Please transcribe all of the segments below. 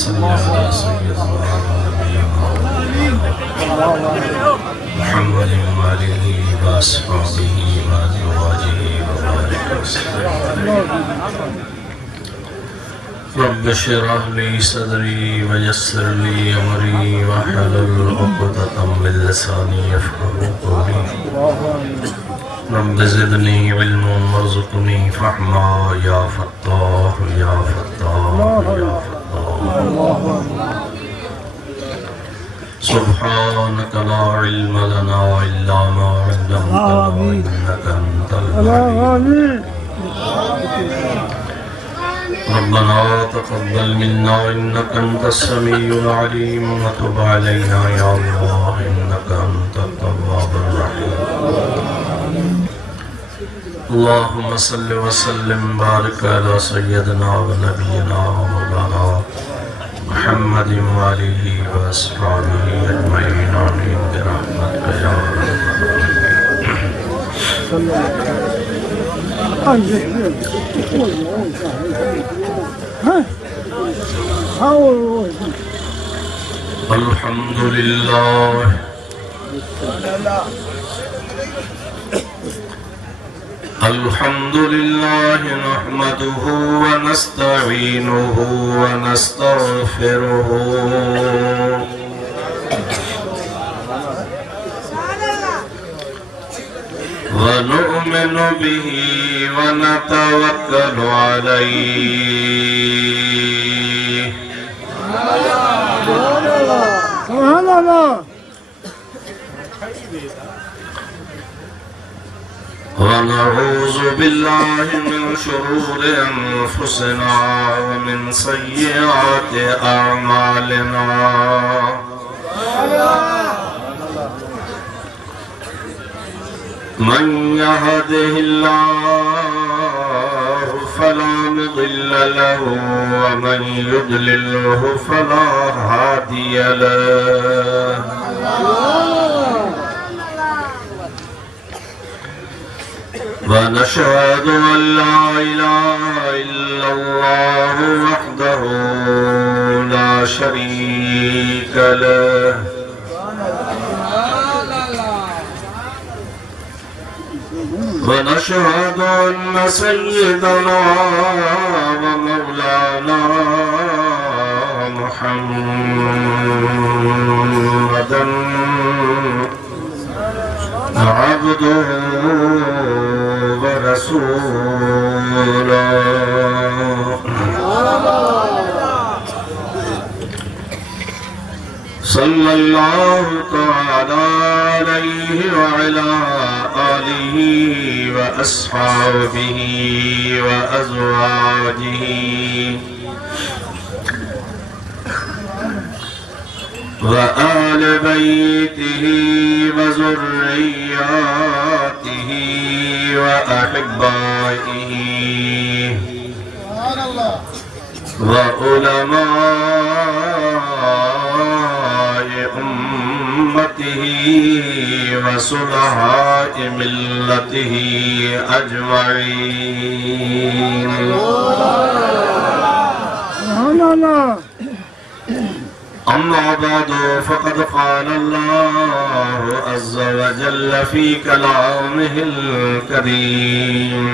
सल्लि अला सय्यिदिना मुहम्मद व आलिहि व अस्हाबिहि व अज़वाजिहि व बारिक वसल्लम। रब्बि इश्रह ली सदरी व यस्सिर ली अमरी वहलुल उक़दतम मिन लिसानी यफ़क़हू क़ौली। रब्बि ज़िदनी इल्मन वरज़ुक़नी फ़हमा या फ़त्ताह या फ़त्ताह या फ़त्ताह। सुब्हानक ला इल्म लना इल्ला मा अल्लमतना इन्नका अंतल अलीम। रब्बना तक़ब्बल मिन्ना इन्नका अंतस समीउल अलीम व तुब अलैना या अल्लाह इन्नका अंतत तव्वाबुर रहीम। अल्लाहुम्मा सल्लि व सल्लिम बारिक अला सय्यिदिना व नबियिना व मौलाना मुहम्मद व आलिहि व अस्हाबिहि अजमईन आमीन बिरहमतिका या अल्हम्दुलिल्लाह अल्हम्दुलिल्लाह नहमदुहु व नस्तईनुहु व नस्तगफिरुहु व नु'मिनु बिही व नतवक्कलु अलैहि व नऊज़ु बिल्लाहि मिन शुरूरि अनफुसिना व मिन सय्यिआति अअमालिना। मन यहदिहिल्लाहु फला मुदिल्ल लहु व मन युद्लिल्हु फला हादिय लहु। व नशहदु अन ला इलाहा इल्लल्लाहु वहदहु ला शरीक लहु व नशहदु अन्न सय्यिदना व मौलाना मुहम्मदन अब्दुहु व रसूलुहु सल्लल्लाहु तआला अलैहि व अला आलिहि व अस्हाबिहि व अज़वाजिहि व आले बैतिहि व ज़ुर्रिय्यतिहि व अहिब्बाइहि व उलमाए उम्मतिहि व सुलहाए मिल्लतिहि अजमईन। अम्मा बादु फ़क़द क़ाल अल्लाहु अज़्ज़ा व जल्ल फ़ी कलामिहिल करीम।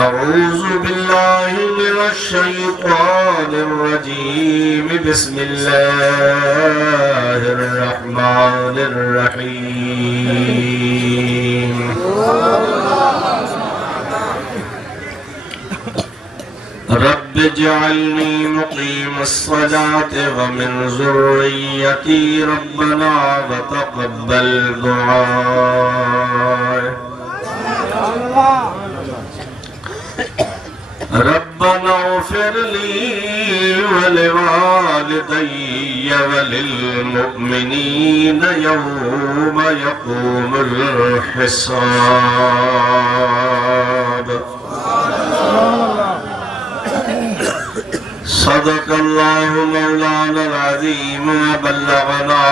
अऊज़ु बिल्लाहि मिनश शैतानिर रजीम। बिस्मिल्लाहिर रहमानिर रहीम। रब्बि जअलनी मुक़ीमस्सलाति व मिन ज़ुर्रिय्यती रब्बना व तक़ब्बल दुआ। रब्बना इग़फ़िर ली व लिवालिदैय व लिलमुअ्मिनीन यौम यक़ूमुल हिसाब। सदक़ल्लाहु मौलानल अज़ीम व बल्लगना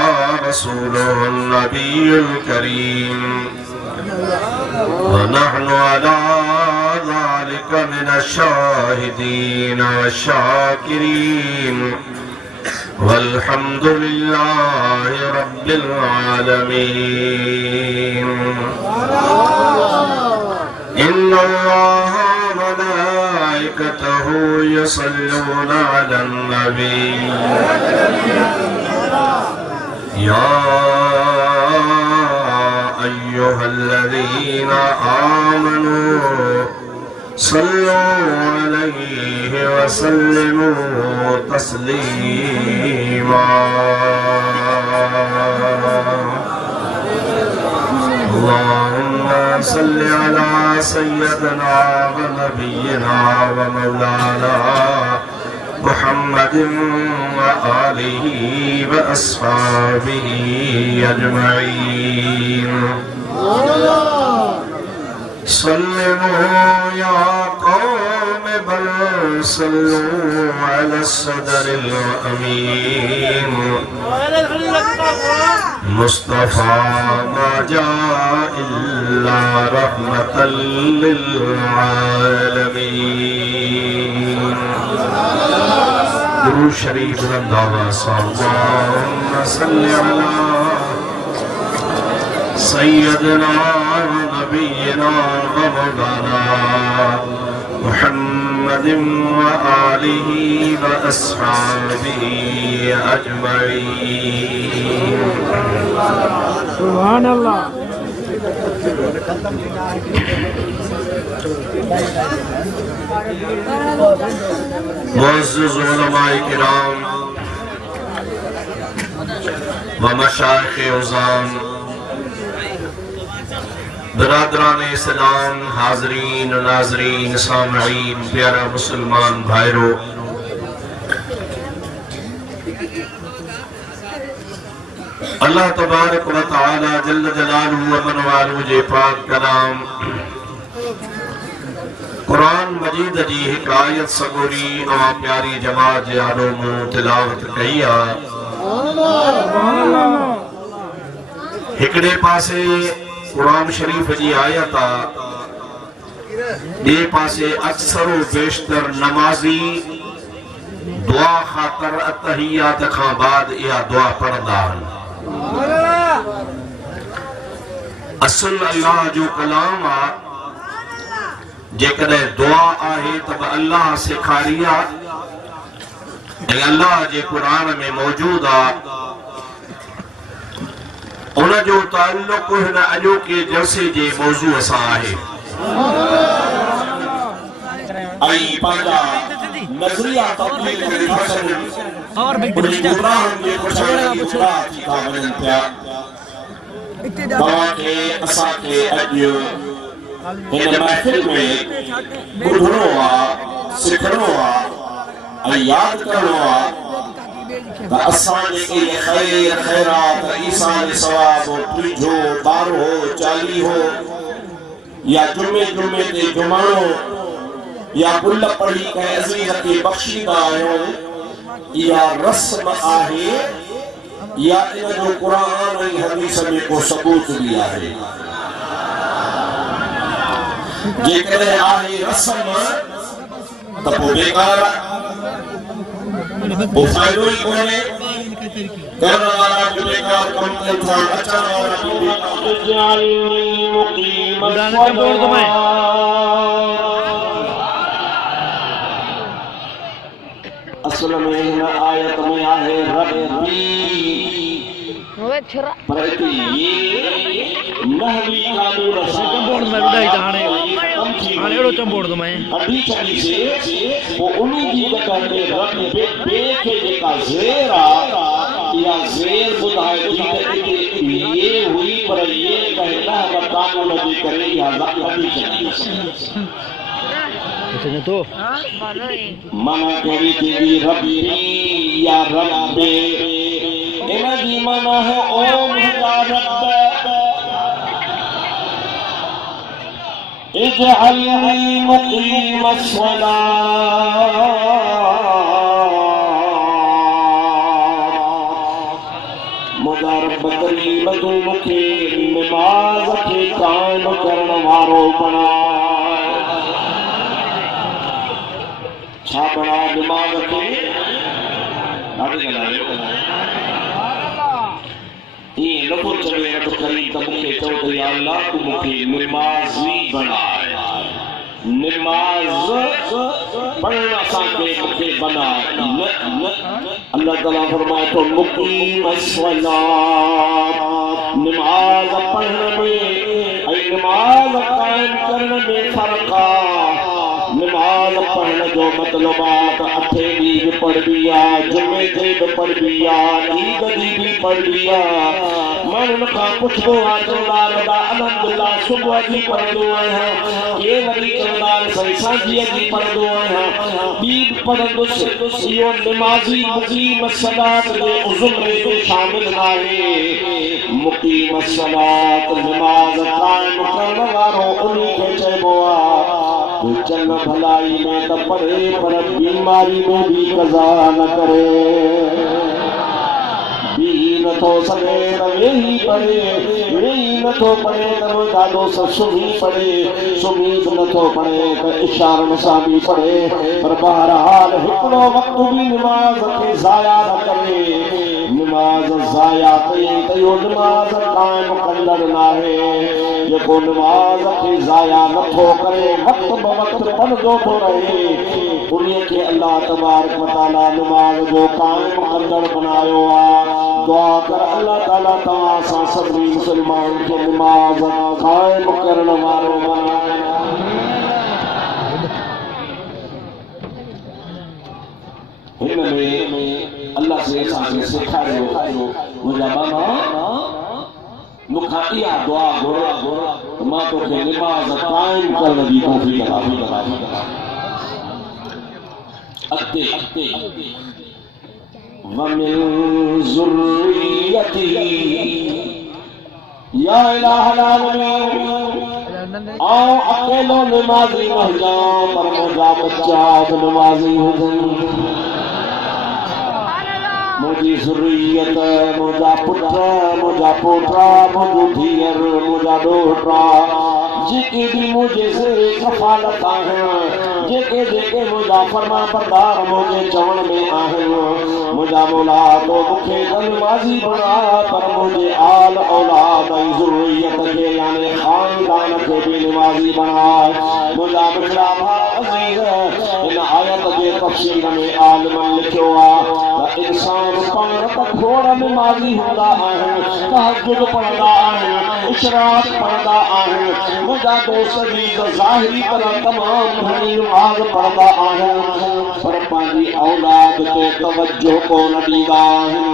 रसूलुहुन नबियुल करीम व नहनु अला ज़ालिका मिन मिनश्शाहिदीन वश्शाकिरीन वल्हम्दुलिल्लाहि रब्बिल आलमीन। इन्नल्लाह व मलाइकतहु युसल्लूना अलन नबी या अय्युहल्लज़ीना आमनू सल्लू अलैहि व सल्लिमू तस्लीमा। अल्लाहुम्मा सल्लि अला सय्यदना व नबिय्यिना व मौलाना मुहम्मदिन व आलिहि व अस्हाबिहि अजमईन। सल्लिमू या कौम बल सल्लू अला सदरिल अमीन। मुस्तफा मा जाअ इल्ला रहमतल लिल आलमीन। दुरूद शरीफ बुलंद आवाज़ से अल्लाहुम्मा सल्लि अला सय्यदना नबिय्यिना व मौलाना मुहम्मदिन व आलिहि व अस्हाबिहि अजमईन। सुभान अल्लाह। मुअज़्ज़िज़ उलमाए किराम व मशाइख़े उज़ाम, बिरादरान इस्लाम, हाज़रीन नाज़रीन सामईन, प्यारा मुसलमान भाइरों, अल्लाह तबारक व तआला जल्ल जलालुहु व मनवालुहु जे पाक कलाम कुरान मजीद जी हिक आयत सगोरी अवां प्यारी जमात जे आलो मूं तिलावत कई आ। हिकड़े पासे कुरान शरीफ जी आयत आ, ॿिए पासे अक्सर बेशतर नमाज़ी दुआ ख़ातिर अतहियात खां बाद इहा दुआ पढ़ंदा आहिनि। असल अल्लाह जो कलाम आ, जेकॾहिं दुआ आहे त अल्लाह सेखारी आहे ऐं अल्लाह जे क़ुरान में मौजूद आहे। उन जो ताल्लुक़ हिन अॼोके जलसे जे मौज़ूअ सां आहे। ऐं पंहिंजा नज़रिया तब्दील करे और भी तव्हांखे असांखे अॼु हिन महफ़िल में ॿुधणो आहे, सिखणो आहे ऐं यादि करणो आहे त असां जेके ख़ैर ख़ैरात ईसानी सवाब टीजो ॿारहो चालीहो या जुमे जुमे ते जुमाणो या गुल पढ़ी कंहिं अज़ीज़ खे बख़्शींदा आहियूं, इहा रस्म आहे या इन जो क़ुरान ऐं हदीस में को सबूत बि आहे? जेकॾहिं आहे रस्म त पोइ बेकार आहे, पोइ फ़ाइदो ई कोन्हे। करण वारा बि बेकार कम कनि था, अचण वारा बि बेकार। असल में हिन आयत में आहे रब्बी, पर ये नहवी कानून चंबोड़ में बुधाई त हाणे एड़ो चंबोड़ तो मैं अभी चली से वो उन्हीं जी जगह ते रब बे के जेका ज़ेर आ या ज़ेर बुधाई थी त ये हुई, पर ये कहना है कानून जी करे या अभी चली तो माना करी थी रब्बी या रब्बे, इना जी माना है ओ मुझा रब्ब इजअलनी मुक़ीम अस्सलात। मुझा रब्ब करीम तू मुखे नमाज़ खे कायम करण वारो बणाए। छा बना दिमाग के ये लफो चले रब करीम तो मुखे चो तो या अल्लाह तू मुखे नमाजी बनाए नमाज पढ़ना साके मुखे बनाए अल्लाह ताला फरमाए तो मुकीम अस्सलात नमाज पढ़ने में नमाज कायम करने में फर्क नमाज पढ़ने जो मतलब अठे दी भी पढ़ दिया जुम्मे थे भी पढ़ दिया ईद दी भी पढ़ दिया मन उनका पुछबो चौदार दा अलहमदुलिल्लाह सुबह जी पढ़दो आया ये वरी चौदार संसा जी पढ़दो आया ईद पढ़दो यो नमाजी मुकीम सलात दे उज़्र में शामिल नाहे मुकीम सलात नमाज कायम करने वालो उन्हीं के चइबो आ चल भलाई में तो पढ़े पर बीमारी में भी कज़ा न करे भी न तो सके वे ही पढ़े वे ही न तो पढ़े तो दादो सुमी पढ़े सुमी न तो पढ़े तो इशारन सा भी पढ़े पर बहरहाल हिकड़ो वक्त भी नमाज के ज़ाया न करे नमाज ज़ाया तो यो नमाज कायम कंदड़ नाहे जेको नमाज के ज़ाया नथो करे वक्त ब वक्त पढ़दो तो रहे उन्हीं के अल्लाह तबारक व तआला नमाज जो कायम कंदड़ बनायो आ दुआ कर अल्लाह ताला तवा सा सभी मुसलमान के नमाज कायम करने वालो बनाए में अल्लाह से साथे सिखायो मुझा बाबा मुखातिया दुआ घोरो मां तो के नमाज कायम करने दी तौफीक अता अते वमिन ज़ुर्रियती या इलाहल आलमीन आओ अकेलो नमाजी न जा पर मुझा बच्चा नमाजी हुजन मुझी ज़ुर्रियत मुझा पुत्र मुझा पोटा मुझो धीअर मुझा डोहटा जेके भी मुझे से कफालत आहिनि जेके जेके मुझा फरमा बरदार मुझे चवण में आहिनि मुझा मौला तो मुखे नमाज़ी बना पर मुझे आल औलाद ऐं ज़ुर्रियत के यानी खानदान के भी नमाज़ी बनाए मुझा बिगड़ा अज़ीज़ इन आयत के तफ़सीर में आलिमन लिखियो आहे इंसान पाण त खोड़ नमाज़ी हूंदा आहिनि तहज्जुद पढ़ंदा आहिनि इशराक पढ़ंदा आहिनि मुझा दोस्त भी ज़ाहिरी तरह तमाम घणी नमाज़ पढ़ंदा आहिनि पर पंहिंजी औलाद ते तवज्जो कोन ॾींदा आहिनि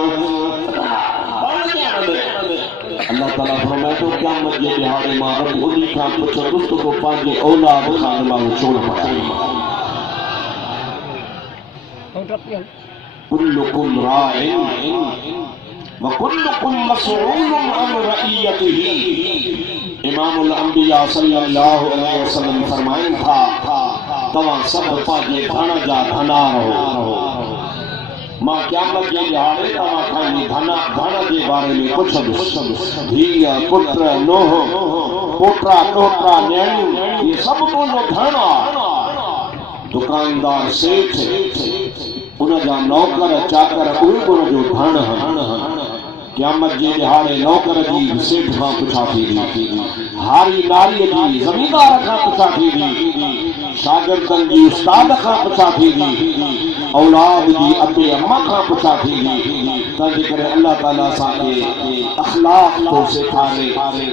अल्लाह ताला फरमाए थो क़यामत जे ॾिहाड़े मां रब उन्हीं खां पुछंदुसि तो पंहिंजे औलाद खां नमाज़ छो न पढ़ाई कुल्लुकुम राइन व कुल्लुकुम मसऊलुन अन रइयतिही इमामुल अंबिया सल्लल्लाहु अलैहि वसल्लम फरमाइन था तवा सब पाजे धन जा धना रहो मां क़यामत जे ॾिहाड़े तवा खां धन जे बारे में पुछंदुसि धीअ पुत्र नोह पोटा टोटा न्याणियूं ये सब तुंहिंजो धन आहे दुकानदार सेठ उनजा नौकर चाकर उहे उनजो धन क़यामत जे ॾिहाड़े नौकर जी सेठ खां पुछा थींदी हारी नारीअ जी ज़मींदार खां पुछा थींदी शागिर्दनि जी उस्ताद खां पुछा थींदी औलाद जी अबे अम्मा खां पुछा थींदी तंहिंजे करे अल्लाह ताला असांखे अखलाक थो सेखारे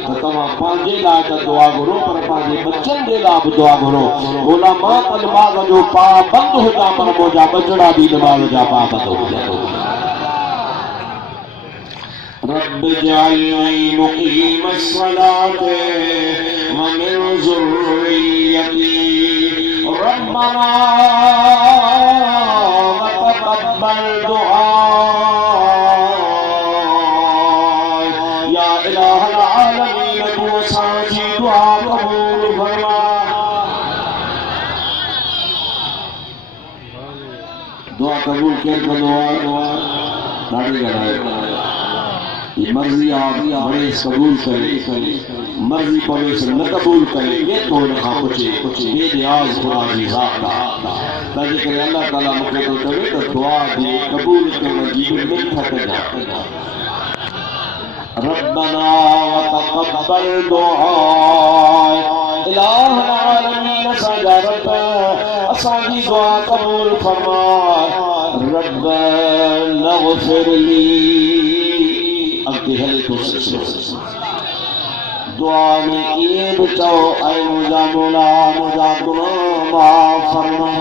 त तव्हां पंहिंजे लाइ त दुआ घुरो पर पंहिंजे बच्चनि जे लाइ बि दुआ घुरो भोला मां त नमाज़ जो पाबंद हुजां पर मुंहिंजा बचड़ा बि नमाज़ जा पाबंद हुजनि रब जअलनी मुक़ीम अस्सलाति व मिन ज़ुर्रियती रब्बना व तक़ब्बल दुआ या इलाहल आलमीन तू असांजी दुआ क़बूल फरमा दुआ कबूल कर दुआ ॾाढी ॻाल्हि मर्जी आप बड़े कबूल करे मर्जी पवे से न कबूल करे ये तो नखा कुछ बेनियाज खुदा की जात ताकि करे अल्लाह ताला मुझे तो करे तो दुआ दे कबूल करना जीवन में थक जा रब्बना व तक़ब्बल दुआ इलाह आलमीन सजा रब असांजी दुआ कबूल फरमा रब्बना गफिर ली अगते हले तो सच दुआ में ये बचाओ ऐ मुझा मौला मुझा गुनाह माफ फरमा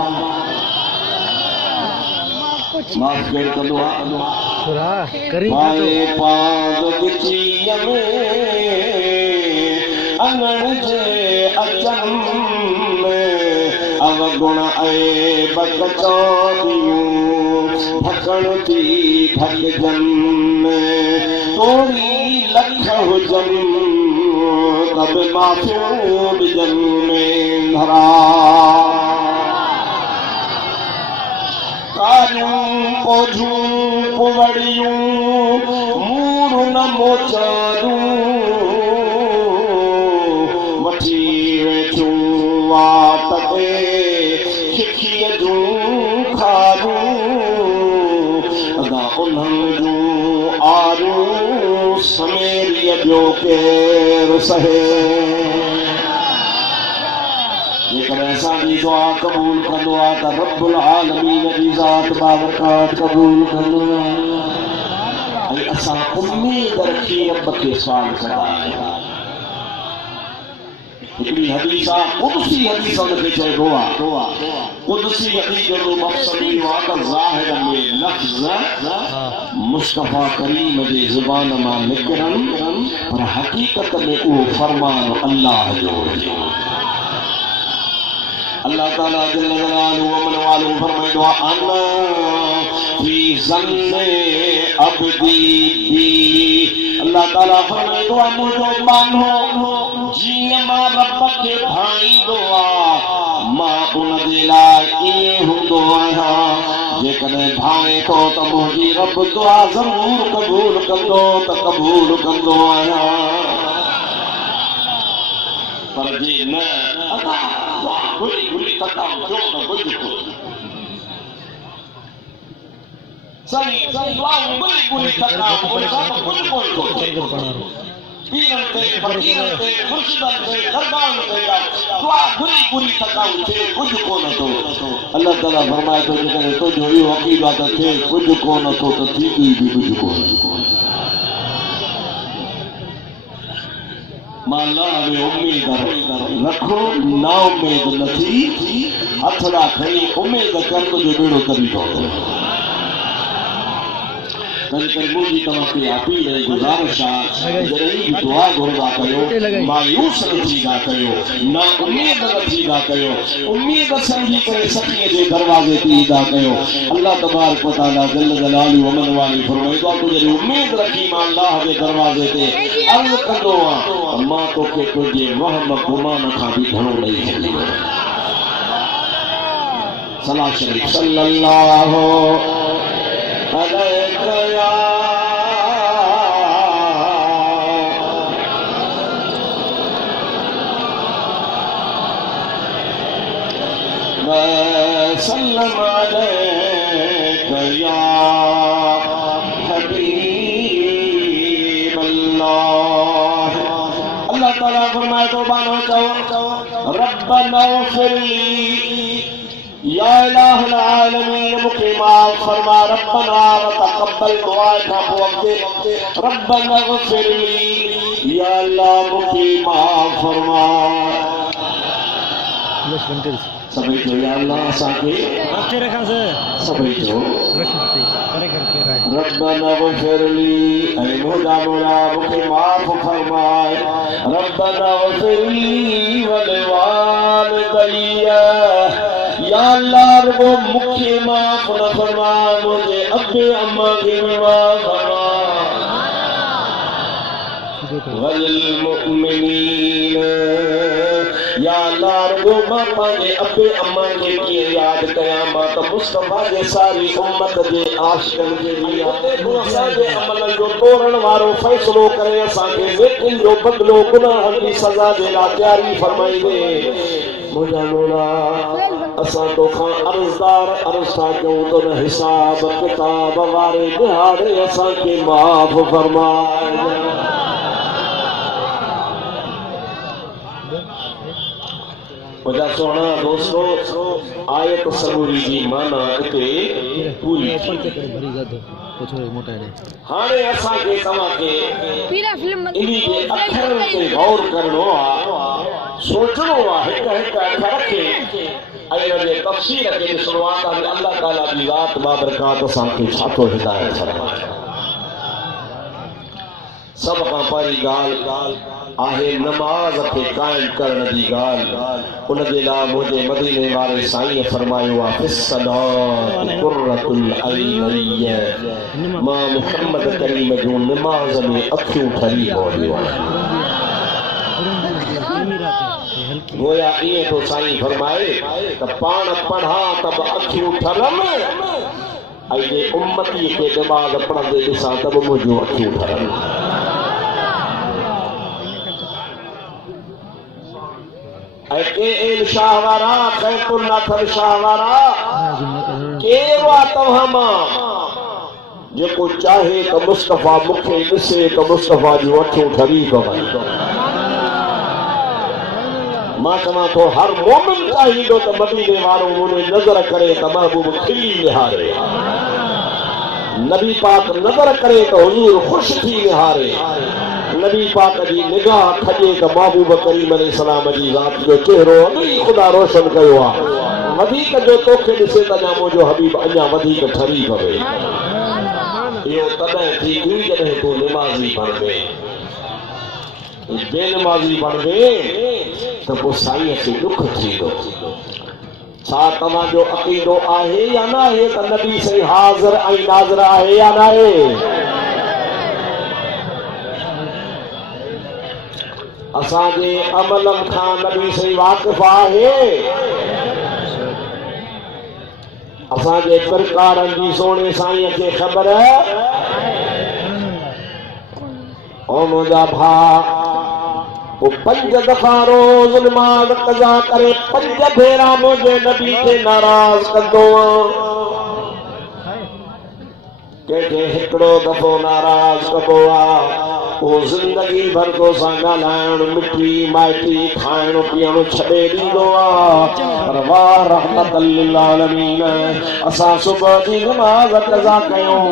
माफ कर दुआ पाए पाग बिचिया में अंगण जे अचन में अवगुण ऐ बकचौदियूं ढकण थी ढक जन में तोड़ी लख हुजन कब माफियों जन में धरा कायूं कोझूं कुवड़ियूं मूर न मोचारूं वठी वेठूं वात ते खिखीअ जूं खारूं अदा उन्हनि जूं आरूं समेरीअ जो केर सहे असांजी दुआ कबूल कंदो आहे त रब्बुल आलमीन जी ज़ात बाबरकात कबूल कंदो आहे ऐं असां उम्मीद रखी रब खे सुवाल कंदा आहियूं हिकिड़ी हदीस आहे क़ुदसी हदीस हुनखे चइबो आहे क़ुदसी हदीस जो मक़सद इहो आहे त ज़ाहिर में लफ़्ज़ मुस्तफ़ा करीम जी ज़ुबान मां निकिरनि पर हक़ीक़त में उहो फरमान अल्लाह जो हुजे अल्लाह ताला जल्ल जलालहु व मन वालहु फरमाइंदो आहे अना फी ज़न्ने अब्दी बी अल्लाह ताला फरमाइंदो आहे मुंहिंजो मानो जीअं मां रब खे भाईंदो आहे मां उन जे लाइ ईअं हूंदो आहियां जेकॾहिं भाए थो त मुंहिंजी रब दुआ ज़रूर क़बूल कंदो त क़बूल कंदो आहियां पर जे न गुली गुली तका जो न गुली को सही सही दुआऊं गुली गुली तका उन सब गुली को पीरन ते फकीरन ते मुर्शिदन ते दरबान ते दुआ गुली गुली तका उठे कुछ को न तो अल्लाह ताला फरमाए तो जे तो जो यो अकीद बात थे कुछ को न तो ठीक ही भी कुछ को न माला में उम्मीद रखो ना उम्मीद नथी हथड़ा खणी उम्मीद कर तो जो बेड़ो करी दो तरीके मुझी तमके अपील है गुजारिश है जरी दुआ घुरदा कयो मायूस नथीदा कयो ना उम्मीद नथीदा कयो उम्मीद समझी करे सखी जे दरवाजे ते ईदा कयो अल्लाह तबारक व तआला जल्ल जलालहु व मन वाली फरमाइदो तो जरी उम्मीद रखी मां अल्लाह जे दरवाजे ते अर्ज कंदो आ मां तोखे तुझे वहम गुमान खां भी घणो ॾेई छॾींदो सलाह शरीफ सल्लल्लाहु अलैहि वसल्लम अलैका या हबीब अल्लाह अल्लाह ताला फरमाए तो बानो कहो रब्बना ग़फिरली या इलाहुल आलमीन मुझे माफ फरमा रब्बना व तक़ब्बल दुआ का वक्ते रब्बना ग़फिरली या अल्लाह मुझे माफ फरमा सभी जो या अल्लाह साके रखे रखा से सभी जो रब्बना ग़फिरली ऐ मौला मौला मुझे माफ फरमाए रब्बना ग़फिरली व लिवालिदैया या अल्लाह वो मुझे माफ न फरमा मुझे अब्बे अम्मा के माफ फरमा वलिल मुमिनीन या अल्लाह रुगो मां पंहिंजे अबे अम्मा खे कीअं यादि कयां मां त मुस्तफा जे सारी उम्मत जे आशिक़नि खे बि तूं असांजे अमल जो तोड़ण वारो फ़ैसिलो करे असांखे नेकिन जो बदिलो गुनाहनि जी सज़ा जे लाइ तयारी फरमाईंदे मुझा मौला असां तोखां अर्ज़दार अर्ज़ था कयूं तो न हिसाब किताब वारे दिहाड़े असांखे माफ़ फरमाए। मुझा सोना दोस्तों आयत सबूरी जी माना इते पूरी हाणे असांखे तव्हांखे इन्ही जे अखरनि ते गौर करणो आहे सोचणो आहे हिक हिक अखर खे ऐं इन जे तफ़सीर खे ॾिसणो आहे त अल्लाह ताला जी ज़ात बाबरकात असांखे छा थो हिदायत फरमाए। सब खां पहिरीं ॻाल्हि आहे नमाज़ खे क़ाइम करण जी ॻाल्हि। उन जे लाइ मुंहिंजे मदीने वारे साईं फरमायो आहे फिस्सलात कुर्रतुल ऐन मां मुहम्मद करीम जूं नमाज़ में अखियूं ठरी पवंदियूं आहिनि। गोया ईअं तो साईं फरमाए त पाण पढ़ा त अखियूं ठरनि ऐं जे उम्मतीअ खे नमाज़ पढ़ंदे ॾिसां त बि मुंहिंजूं अखियूं ठरनि। ऐं के एल शाह वारा खैतुल्लाह शाह वारा केरु आहे तव्हां मां जेको चाहे त मुस्तफा मूंखे ॾिसे त मुस्तफा जूं अखियूं ठरी पवनि। मां चवां थो हर मोमिन चाहींदो त मदीने वारो मुंहिंजे नज़र करे त महबूब खिली निहारे। नबी पाक नज़र करे त हुजूर ख़ुशि थी निहारे। नबी पाक जी निगाह खजे त महबूब करीम अलैहिस्सलाम जी ज़ात जो चेहरो अॻी ख़ुदा रोशन कयो आहे। वधीक जो तोखे ॾिसे त अञा मुंहिंजो हबीब अञा वधीक ठरी पवे। इहो तॾहिं थींदी जॾहिं तूं निमाज़ी बणिजे। बेनमाज़ी बणिजे त पोइ साईं खे ॾुख थींदो। छा तव्हांजो अक़ीदो आहे या न आहे त नबी साईं हाज़िर ऐं नाज़िर आहे या न आहे? असांजे अमलनि खां नबी साईं वाक़िफ़ आहे। असांजे प्रकारनि जी सोने साईं खे ख़बर ओ मुंहिंजा भाउ वो 5 दफ़ा रोज़ नमाज़ क़ज़ा करे 5 भेरा मुझे नबी के नाराज़ कंदो के हिकिड़ो दफ़ो नाराज़ कबो आहे वो ज़िंदगी भर तो सां ॻाल्हाइण मिठी माइटी खाइण पीअण छॾे ॾींदो आहे। पर वाह रहमतल लिल आलमीन असां सुबुह जी नमाज़ क़ज़ा कयूं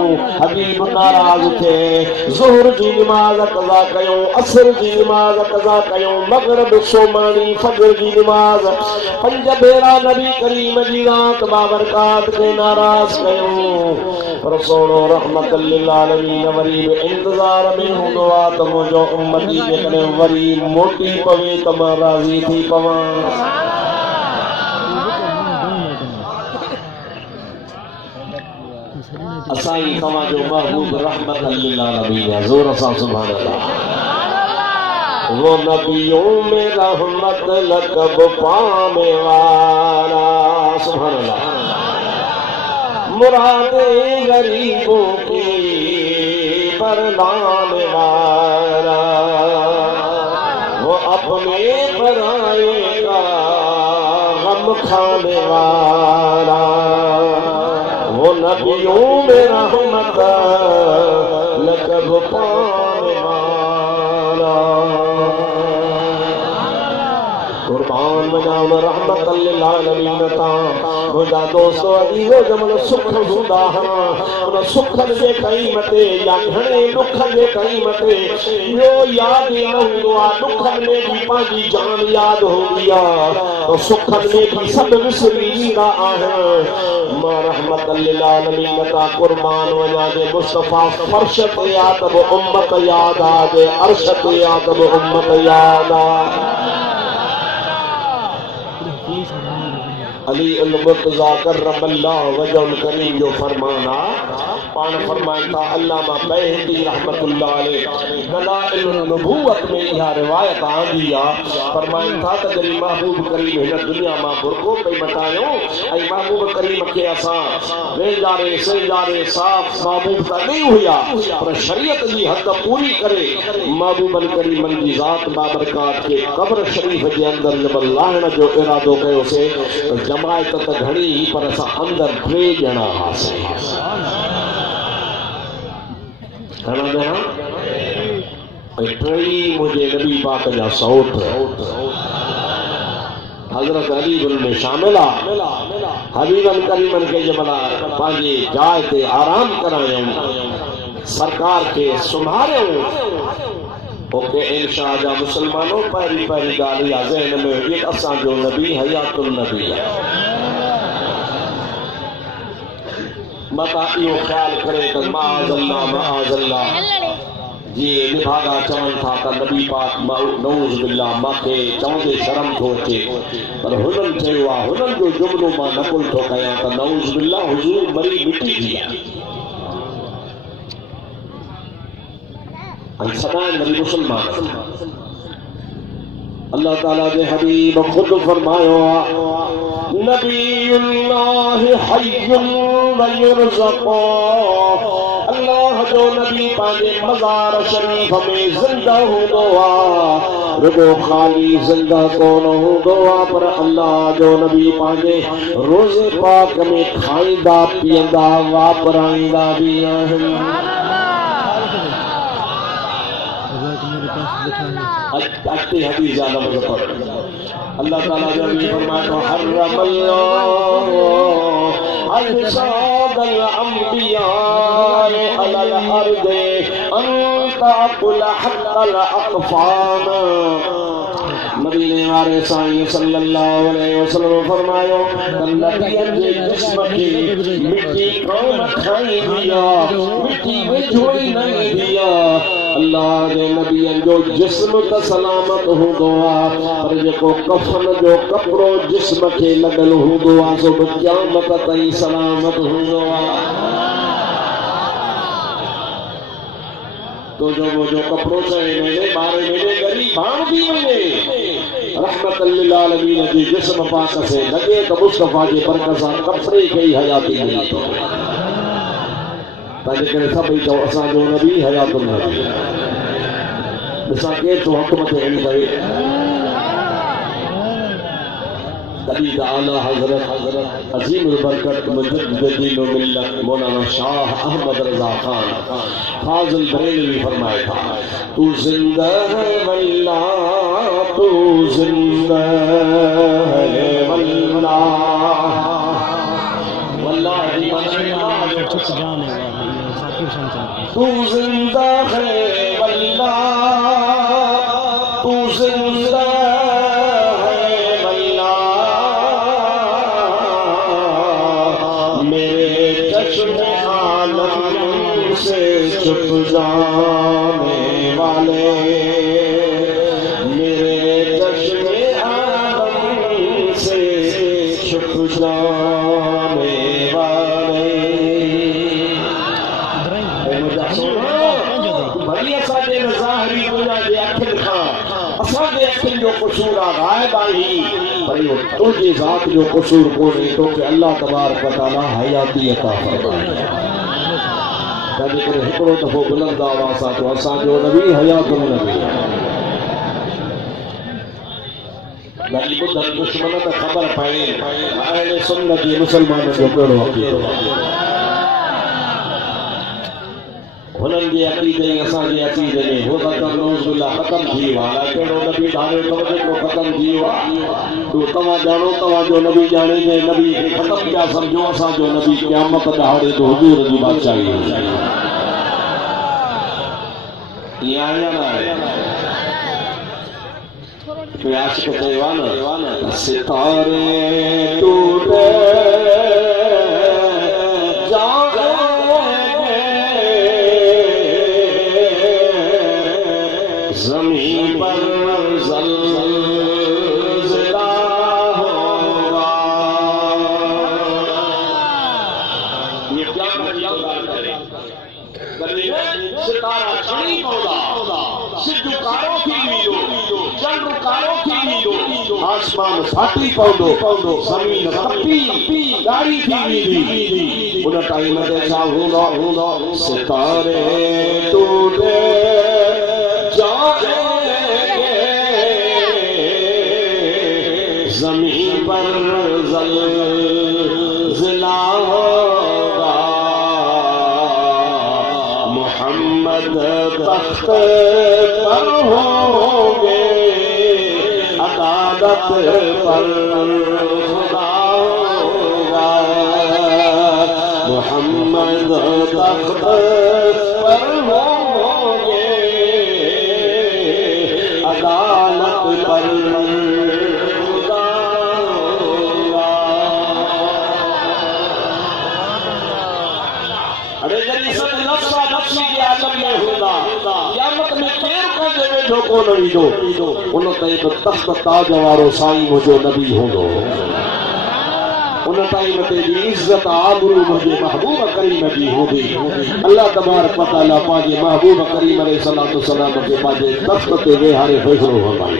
हबीब नाराज़ थिए। ज़ुहर जी नमाज़ क़ज़ा कयूं असर जी नमाज़ क़ज़ा कयूं मग़रिब सोमानी फजर जी नमाज़ 5 भेरा नबी करीम जी रात बाबरकात के नाराज़ कयूं। पर सोनो रहमतल लिल आलमीन वरी बि इंतज़ार में हूंदो आहे त मुंहिंजो उम्मती जेकॾहिं वरी मोटी पवे त मां राज़ी थी पवां। असांजी तव्हांजो महबूब रहमतल लिल आलमीन आहे। ज़ोर सां सुभान अल्लाह। वो नबियों में रहमत लक़ब पाने वाला सुभान अल्लाह। मुरादे गरीबों की बरदाने वाला वो अपने पराये का गम खाने वाला वो नबियों में रहमत लक़ब पाने वाला। कुर्बान वजाम रहमतल लिल आलमीन तां मुंहिंजा दोस्तो अजीज़ो जमल सुख हूंदा उन सुखनि जे कई मथे या घणे दुखनि जे कई मथे ॿियो यादि न हूंदो आहे। दुखनि में बि पंहिंजी जान यादि हूंदी आहे त सुखनि में बि सभु विसरी ईंदा आहिनि। मां रहमतल लिल आलमीन तां कुर्बान वञा जे मुस्तफ़ा फर्श ते आ त बि उम्मत यादि आहे जे अर्श ते आ त बि उम्मत यादि आहे। अली अल मुर्तज़ा करमल्लाहु वजहुल करीम जो फरमाना पान फरमाता अल्लामा बैहक़ी रहमतुल्लाह अलैहि दलाइलुन नबुव्वत में यह रिवायत आंदी आ फरमाता त जरी महबूब करीम हिन दुनिया मां बुरको पे मटायो ऐं महबूब करीम के असां वेंजारे सेजारे साफ महबूब का नहीं हुआ पर शरीयत जी हद पूरी करे महबूबन करीमन जी ज़ात बाबरकात के कब्र शरीफ के अंदर जब लाहिण जो इरादो कयो से जमायत त घणी ही पर असां अंदर टे ॼणा हासिल घणा ॼणा ऐं टई मुंहिंजे नबी पाक जा सौट हज़रत अली में शामिल आहे हबीबन करीमन के जब पंहिंजी जाइ ते आराम करायूं सरकार के सुम्हारियूं ओके इंशा जा मुसलमानों पहिरीं पहिरीं ॻाल्हि इहा ज़हन में हुई असांजो नबी हयातुल नबी आहे मता इहो ख़्यालु करे त माअज़ल्लाह जी निभागा चवनि था त नबी पाक नऊज़ बिल्लाह मूंखे चवंदे शर्म थो अचे पर हुननि चयो आहे हुननि जो जुमिलो मां नकुल थो कयां त नऊज़ बिल्लाह हुज़ूर मरी मिटी थी आहे सदाईं मरी मुसलमान अल्लाह ताला जे हबीब खुद फरमायो नबीउल्लाह हय्युन व युरज़क़ु अल्लाह जो नबी पांजे मज़ार शरीफ में जिंदा हूंदो आहे रुगो खाली जिंदा कोन हूंदो आहे पर अल्लाह जो नबी पांजे रोज़े पाक में खाईंदा पीअंदा वापराईंदा भी आहिनि अट्टे हदीस जाना मुझे अल्लाह ताला जो भी फरमाता हर्रमल्लाहु अजसादल अंबिया अलल अर्दे अंता कुल हत्तल अक़फान मदीने वाले साईं सल्लल्लाहु अलैहि वसल्लम फरमायो नबियन जे जिस्म के मिट्टी कौन खाई दिया मिट्टी में झोई नहीं दिया अल्लाह जे नबियन जो जिस्म त सलामत हूंदो आहे पर जेको कफन जो कपड़ो जिस्म खे लॻल हूंदो आहे सो क़यामत ताईं सलामत हूंदो आहे तो जो वो जो कपड़ों से मेरे बारे मेरे गरीब भाण भी वने रहमतुल लिल आलमीन जी जिस्म पाक से लगे तो मुस्तफा जी बरकत सां कपड़े के ही हयाती मिली तो ताजे करे सब ही जो असा जो नबी हयातुल नबी दिसा के तो हुकूमत है भाई तभी आला हजरत अजीम बरकत मुजद्दिद मिल्लत मौलाना शाह अहमद रजा खान फाजिल बरेलवी फरमाया था तू जिंदा है वल्ला तू जिंदा है वल्ला वल्लाही तू जिंदा है वल्ला तू जिंदा छुप जाने वाले मेरे चश्मे आलम से छुप जाने वाले भली असांजे ज़ाहिरी दुनिया जे अखियुनि खां असांजे अखियुनि जो कसूर आहे गाइब आहे पर इहो तुंहिंजी ज़ात जो कसूर कोन्हे तोखे अल्लाह तबारक व तआला हयाती अता फरमाए ताजे करे हिकड़ो दफ़ो बुलंद आवाज़ सां तो असांजो नबी हयातुल नबी गली ॿुधनि दुश्मन त ख़बर पए अहले सुन्नत जी मुसलमान जो कहिड़ो अक़ीदो हुननि जे अक़ीदे असांजे अक़ीदे में हो ख़तम नऊज़ुबिल्लाह ख़तम थी वियो आहे कहिड़ो नबी धारियो अथव जेको ख़तम थी वियो आहे तो तव्हां ॼाणो तव्हांजो नबी ॼाणे जे नबी खे ख़तम पिया सम्झो असांजो नबी क़यामत ॾहाड़े तो हुजूर जी बादशाही इहा आहे न कोई आशिक़ चयो आहे न सितारे टूटे ज़मीन पर ज़ल्ज़ला होगा गली में सितारा छड़ी पौधा सिद्धू कारो थी वीडो चंद्र कारो थी वीडो आसमान फाटी पौधो जमीन कपी गाड़ी थी वीडी उन टाइम ते छा हूंदो सितारे टूटे जाएंगे जमीन पर ज़लज़ला होगा मोहम्मद तख्त पर होंगे अदालत पर खुदा होगा मोहम्मद तख्त पर होंगे अदालत पर खुदा होगा। अरे जल्दी से नक्शा नक्शी के आलम में होगा क़यामत में केर कर देवे जो को नबी दो उन ते तख्त ताज वारो साईं मुझो नबी होंदो उन टाइम ते भी इज्जत आबरू मुझे महबूब करीम जी होगी। अल्लाह तबारक व तआला पाजे महबूब करीम अलैहिस्सलातु वस्सलाम के पाजे तख्त ते वेहारे फैसलो फरमाई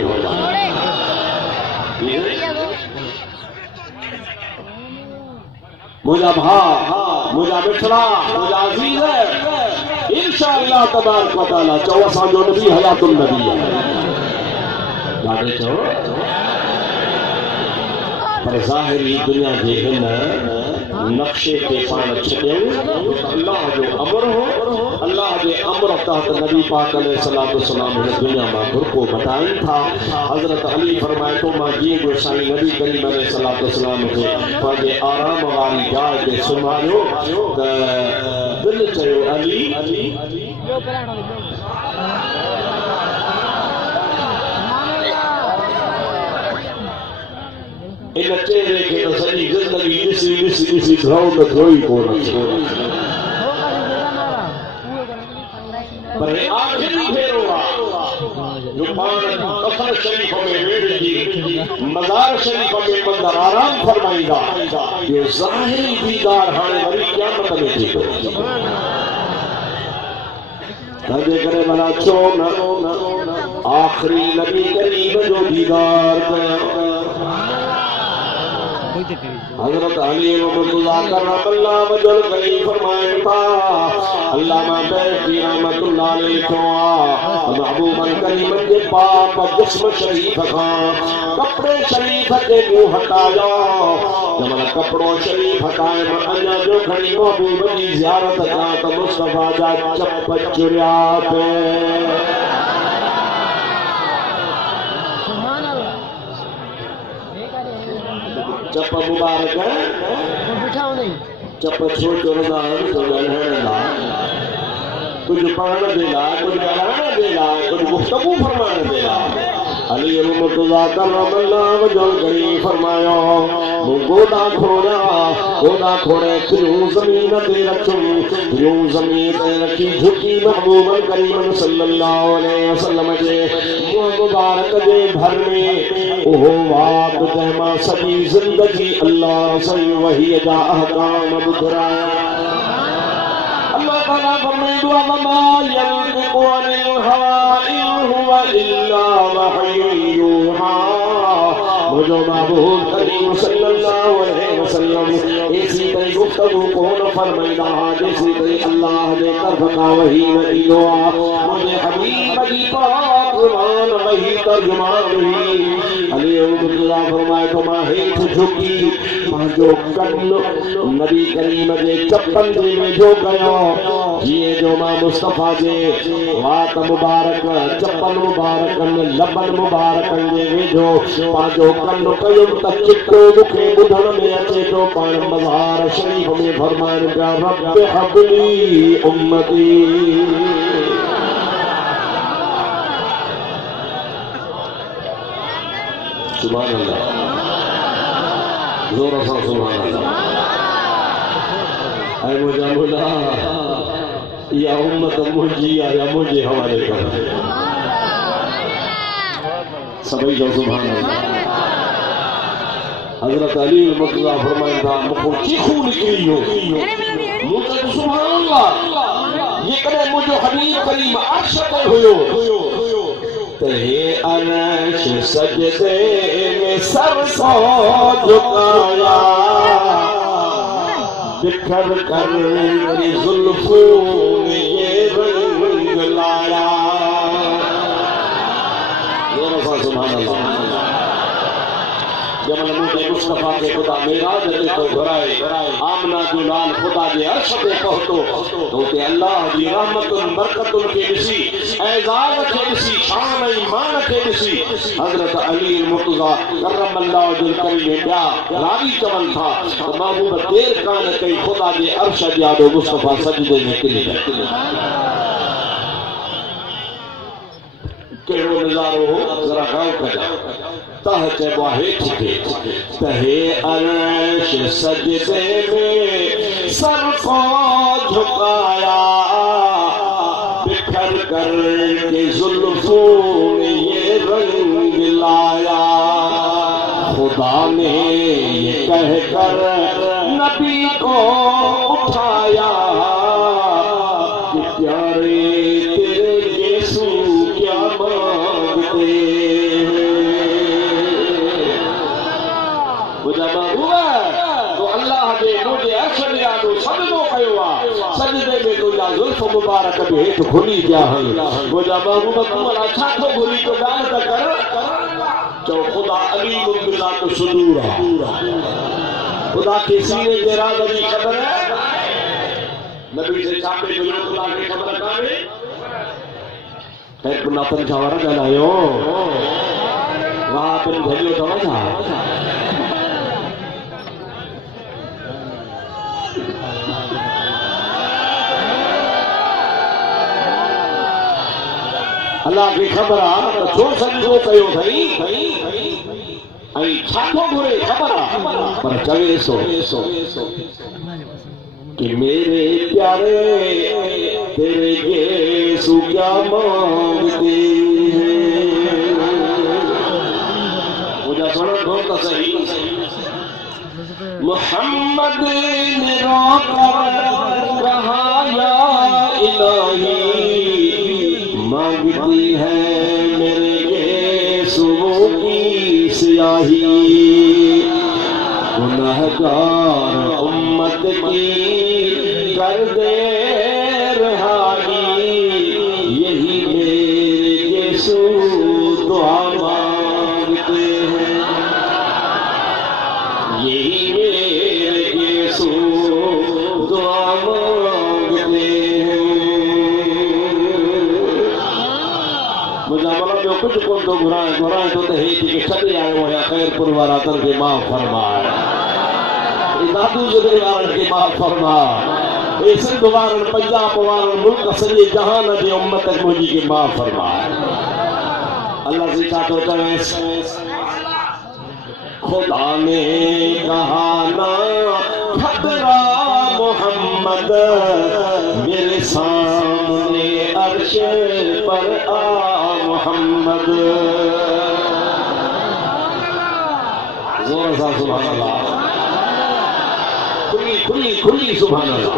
मुझा भा मुझा मिठड़ा मुझा अजीज है इंशाअल्लाह तबारक व तआला चौ असांजो नबी हयातुल नबी है ॾाढे चओ पर ज़ाहिरी दुनिया के हिन नक्शे के पाण छॾियऊं अल्लाह जो अमर हो अल्लाह जे अमर तहत नबी पाक अलैहिस्सलातु वस्सलाम हिन दुनिया मां बुरको मटाइनि था। हज़रत अली फरमाए थो मां जीअं जो साईं नबी करीम अलैहिस्सलातु वस्सलाम खे पंहिंजे आराम वारी जाइ ते सुम्हारियो त दिलि चयो अली इन चेहरे के तो सॼी ज़िंदगी ॾिसी घणो त थियो ई कोन पर आखिरी भेरो आहे जो पाण कफन शरीफ़ में वेठिजी मज़ार शरीफ़ में मंदर आराम फरमाईंदा इहो ज़ाहिरी दीदार हाणे वरी क़यामत में थी थो तंहिंजे करे भला चओ न आख़िरी नबी करीम जो दीदार कयां। हज़रत अली मुर्तज़ा करमल्लाहु वजहल करीम फरमाइनि था अल्लामा बैरक़ी रहमतुल्लाह अलैहि चयो महबूबन करीम जे पाक जिस्म शरीफ़ खां कपड़े शरीफ़ ते मुंहुं हटायो जमल कपड़ो शरीफ़ हटाए मां अञा जो खणी महबूब जी ज़ियारत कयां त मुस्तफ़ा जा चप चुरिया पे चप मुबारक चप छो चुरंदा तो ॻाल्हाइण लाइ कुझु पढ़ण जे लाइ कुझु ॻाल्हाइण जे लाइ कुझु गुफ़्तगू फरमाइण जे लाइ अली मुर्तज़ा करमल्लाहु वजहल करीम फरमायो मूं गोॾा खोड़े यूं ज़मीन ते रखियुमि यूं ज़मीन ते रखी झुकी महबूबन करीम सल्लल्लाहु अलैहि वसल्लम जे मुंहुं मुबारक जे भर में ओहो वाप जंहिंमां सॼी ज़िंदगी अल्लाह सही वहीअ जा अहकाम ॿुधाया। अल्लाह ताला फरमाईंदो आहे वमा यंतिक़ु अनिल हवा इन हुवा इल्ला वहयुन यूहा मुझो महबूब करीम सल्लल्लाहु अलैहि वसल्लम ऐसी कोई गुफ्तगू कोन फरमाईंदा जैसी कोई अल्लाह जे तरफ खां वही न ईंदो आहे मुझे हबीब जी पाक क़ुरान वही तर्जुमान हुई अली मुर्तज़ा फरमाए तो मां हेठि झुकी पंहिंजो कनु नबी करीम जे चपन जे वेझो कयो जीअं जो मां मुस्तफ़ा जे वात मुबारक चपन मुबारकनि लबन मुबारकनि जे वेझो पंहिंजो कनु कयुमि त चिको मूंखे ॿुधण में अचे थो पाण मज़ार शरीफ़ में फरमाइनि पिया रब हबली उम्मती सुभान अल्लाह जोर से सुभान अल्लाह ऐ मुझा मुला या उम्मत मुझी या मुझे हवाले कर सभी जो सुभान अल्लाह। हजरत अली मुर्तज़ा फरमाइंदा मुझको चीखू निकली हो मुझे सुभान अल्लाह जेकॾहिं मुंहिंजो हबीब करीम अर्श ते हुयो ते अर्श सजदे में सर को झुकाया बिखर कर जुल्फों में ये रंग लाया। सुभान अल्लाह। जब मुझे मुस्तफा के खुदा मेराज ते तो घुराए आमना जो लाल खुदा जे अर्श ते पहुतो तो ते अल्लाह जी रहमतुन बरकतुन के ॾिसी एजाज़ के ॾिसी शान ईमान के ॾिसी हज़रत अली मुर्तज़ा करमल्लाहु वजहु करीम ॿिया रावी चवनि था त महबूब देर कान कई खुदा जे अर्श जे आॾो मुस्तफा सजदे में किरी पिया। कहिड़ो नज़ारो हो ज़रा गौर कजा। तह चइबो आहे हेठि खे तहे अर्श सजदे में सर को झुकाया बिखर कर के जुल्फों ने ये रंग लाया। खुदा ने ये कहकर नबी को उठाया कि प्यारे तेरे यीशु क्या मांगते तो अल्लाह दे मुझे अर्श ने आॾो सजदो कयो आहे सजदे में तुंहिंजा ज़ुल्फ मुबारक बि हेठि घुली पिया आहिनि। मुंहिंजा महबूब तूं अलाए छा थो घुली तो ॻाल्हि त कर। चओ ख़ुदा अलीम बिज़ात सुदूर आहे। खुदा के सीने जे राज़ जी ख़बर आहे। नबी से छापे गुज़रो खुदा खे ख़बर कान्हे। ख़ैर नातन छा वारा ॻाल्हायो वाह पिन भॼियो अथव छा। अल्लाह खे ख़बर आहे त छो सजदो कयो अथई ऐं छा थो घुरे ख़बर आहे पर चवे सो कि मेरे प्यारे तेरे यीशु क्या मांगते हैं। मुझे सुनो दो तो सही मोहम्मद ने रोकर कहा या इलाही मांगती है मेरे यीशु की सियाही गुनहगार उम्मत की कर दे रहाई यही मेरे यीशु दुआ मांगते हैं यही मेरे यीशु दुआ मांगते हैं। मुझा मतलब जो कुछ को तो घुराए तो हेठि के छॾे आयो आहियां ख़ैरपुर वारा तन खे माफ़ फरमाए दादू जुदे वारनि खे माफ़ फरमाए ए सिंध वारनि पंजाब वारनि मुल्क सॼे जहान जे उम्मत मुंहिंजी खे माफ़ फरमाए। अल्लाह से छा थो चवेसि खुदा ने कहा ना घबरा मोहम्मद मेरे सामने अर्श पर आ मोहम्मद। जोर से सुभान अल्लाह। खुली खुली सुभान अल्लाह।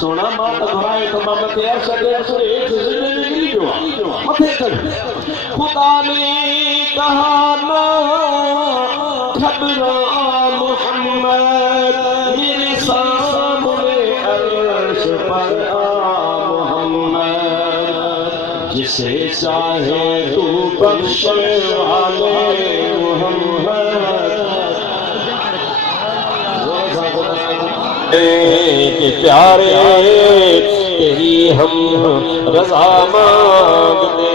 सोना मां त घुराए त मां मथे अर्श ते हेठि ज़िंदगी निकिरी पियो आहे मथे कर। खुदा ने कहा ना घबरा मोहम्मद मेरे सामने अर्श पर आ मोहम्मद जिसे चाहे तू बख्शे वाले मोहम्मद। के प्यारे तेरी हम रज़ा मांगते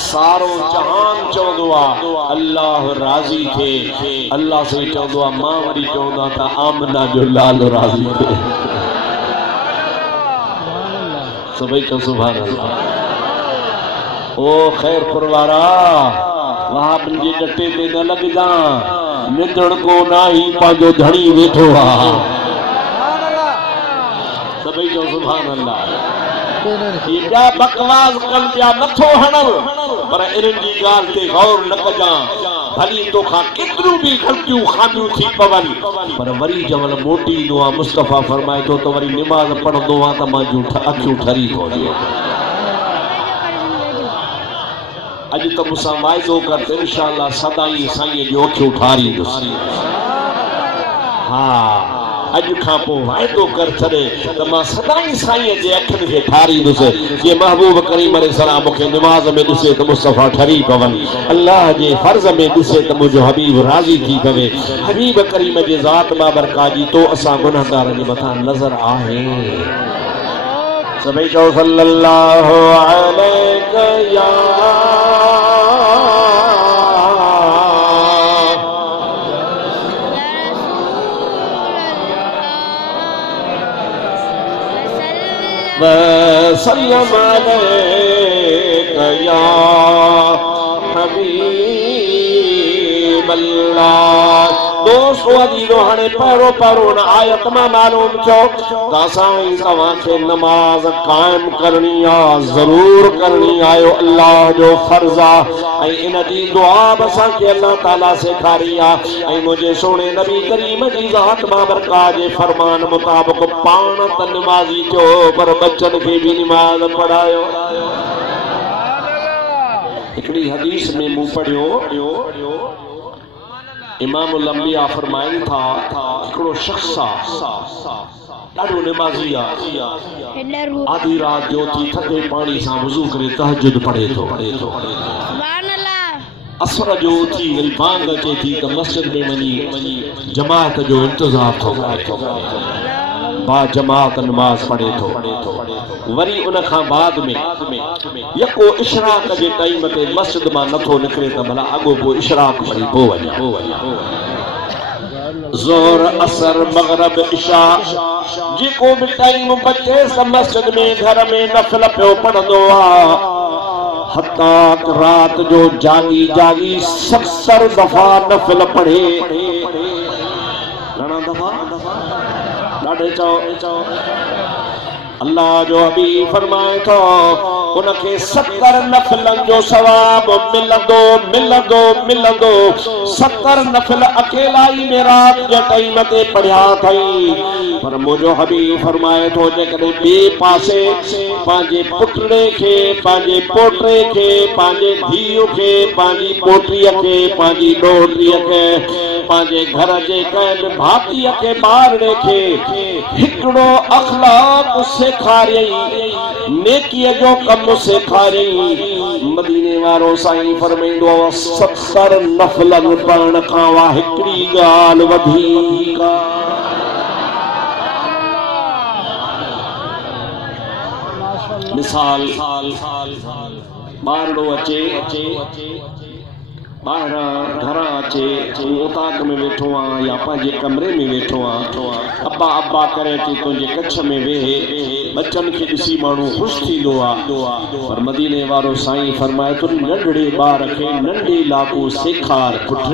सारो जहान चवंदो आहे अल्लाह राज़ी थे अल्लाह से चवंदो आहे मां वरी चवंदा त आमना जो लाल राज़ी थे। सभई चओ सुभान अल्लाह। ओ ख़ैरपुर वारा वहाबन जे डटे ते न लॻजा निदड़ को नाही पंहिंजो धणी वेठो आहे। सभई चओ सुभान अल्लाह। ये क्या बकवास कल पिया नथो हणव पर इन्हनि जी ॻाल्हि ते गौर न कजां। भली तोखा केतिरियूं बि ग़लतियूं खामियूं थी पवनि पर वरी जमल मोटी ईंदो आहे मुस्तफ़ा फरमाए थो त वरी निमाज़ पढ़ंदो आहे त मुंहिंजूं अखियूं ठरी पवंदियूं अॼु त मूंसां वाइदो कर त इंशाअल्लाह सदाईं साईं जूं अखियूं ठारींदुसि हा अॼु खां पोइ वाइदो कर छॾे त मां सदाईं साईं जे अखियुनि खे ठारींदुसि जीअं महबूब करीम अलैहिस्सलाम मूंखे निमाज़ में ॾिसे त मुस्तफ़ा ठरी पवनि अल्लाह जे फर्ज़ में ॾिसे त मुंहिंजो हबीब राज़ी थी पवे हबीब करीम जे ज़ात बाबरका जी तो असां गुनाहगारनि जे मथां नज़र आहे सभई चओ सल्लल्लाहु अलैहि या वसल्लम अलैका या हबीब अल्लाह दोस्तों अजीजो हाणे पहिरों पहिरों आयत में मालूम थियो त असां तव्हांखे नमाज़ कायम करनी आहे ज़रूर करनी आहे अल्लाह जो फर्ज़ आहे ऐं इन जी दुआ बि असांखे अल्लाह ताला सेखारी आहे ऐं मुंहिंजे सोणे नबी करीम जी ज़ात बाबरका जे फरमान मुताबिक़ पाण त नमाज़ी थियो पर बच्चनि खे बि नमाज़ पढ़ायो हिकिड़ी हदीस में मूं पढ़ियो इमामुल अंबिया फरमाइनि था हिकिड़ो शख्स ॾाढो निमाज़ी आहे आधी रात जो थी थके पाणी सां वुज़ू करे तहज्जुद पढ़े थो असर जो थी वरी बांग अचे थी त मस्जिद में वञी जमात जो इंतज़ार थो करे बा जमात नमाज़ पढ़े थो वरी उन खां बाद में यको इशराक जे टाइम ते मस्जिद मां नथो निकिरे त भला अॻो पोइ इशराक पढ़ी पोइ वञे ज़ोहर असर मगरिब इशा जेको बि टाइम बचे त मस्जिद में घर में नफ़िल पियो पढ़ंदो आहे हता रात जो जागी जागी 70 दफ़ा नफ़िल पढ़े घणा दफ़ा ॾाढे चओ अल्लाह जो हबीब फरमाए थो उनखे 70 नफ़िलनि जो सवाब मिलंदो 70 नफ़िल अकेला ई में रात जे टाइम ते पढ़िया अथई पर मुंहिंजो हबीब फरमाए थो जेकॾहिं ॿिए पासे पंहिंजे पुटड़े खे पंहिंजे पोटे खे पंहिंजे धीउ खे पंहिंजी पोटीअ खे पंहिंजी ॾोहटीअ खे पंहिंजे घर जे कंहिं बि भातीअ खे ॿारड़े खे हिकिड़ो अखलाक सेखारियई नेकीअ जो कमु सेखारियई मदीने वारो साईं फरमाईंदो 70 नफ़िलनि पढ़ण खां वा हिकिड़ी ॻाल्हि वधीक मिसाल ॿारड़ो अचे ॿाहिरां घरां अचे उताक में वेठो आहे या पंहिंजे कमरे में वेठो आहे अब्बा अब्बा करे अचे तुंहिंजे कच्छ में वेहे बच्चनि खे ॾिसी माण्हू ख़ुशि थींदो आहे पर मदीने वारो साईं फरमाए थो नंढड़े ॿार खे नंढे इलाइक़ो सेखार पुट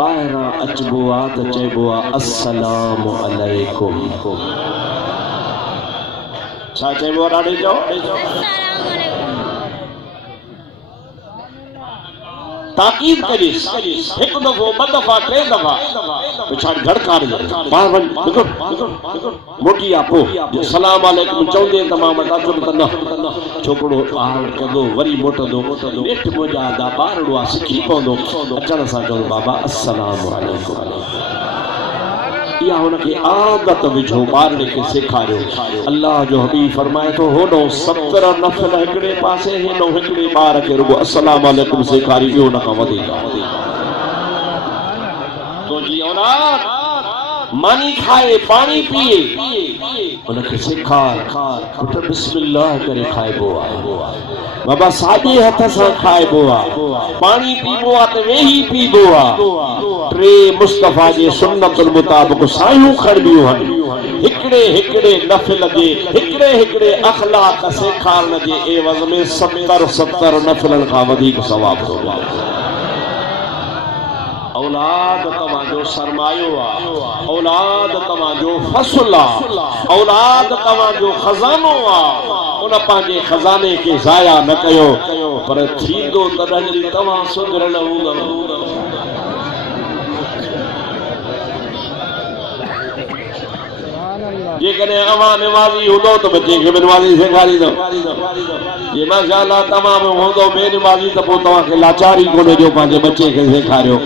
ॿाहिरां अचबो आहे त चइबो आहे अस्सलामु अलैकुम छा चइबो आहे ॾाढे चओ ताकीद करिस एक दफो ब दफा टे दफा पिछाड़ी घड़कार बाहर वन मोटी आपो सलाम अलैकुम चौंदे तमाम अचो त न छोकड़ो ॿार कंदो वरी मोटंदो नेठ मोजा दा ॿारड़ो आहे सिखी पवंदो अचण सां चवंदो बाबा अस्सलाम अलैकुम या उनके आदत विझो ॿारड़े खे सेखारियो अल्लाह जो हबीब फरमाए थो होॾो 70 नफ़िल हिकिड़े पासे हेॾो हिकिड़े ॿार खे रुगो अस्सलाम अलैकुम सेखारी ॿियो न खां वधीक तुंहिंजी औलाद मानी खाए पानी पिए उनखे सेखार पुट बिस्मिल्लाह करे खाइबो आहे बाबा साॼे हथ सां खाइबो आहे पानी पीबो आहे त वेही पीबो आहे टे मुस्तफ़ा जे सुन्नत मुताबिक़ सायूं खणबियूं आहिनि हिकिड़े हिकिड़े नफ़िल जे हिकिड़े अखलाक सेखारण जे एवज़ में 70 नफ़िलनि खां वधीक सवाब थो मिले औलाद तव्हांजो सरमायो आहे औलाद तव्हांजो फसल आहे औलाद तव्हांजो खज़ानो आहे उन पांजे खजाने के जाया न कयो पर थींदो तॾहिं तव्हां सुधरल हूंदव। जेकॾहिं अवां निमाज़ी हूंदो त बच्चे खे निमाज़ी सेखारींदो। जे माशाअल्लाह तमामु हूंदो बेनिमाज़ी त पोइ तव्हांखे लाचारी कोन्हे जो पंहिंजे बच्चे खे सेखारियो।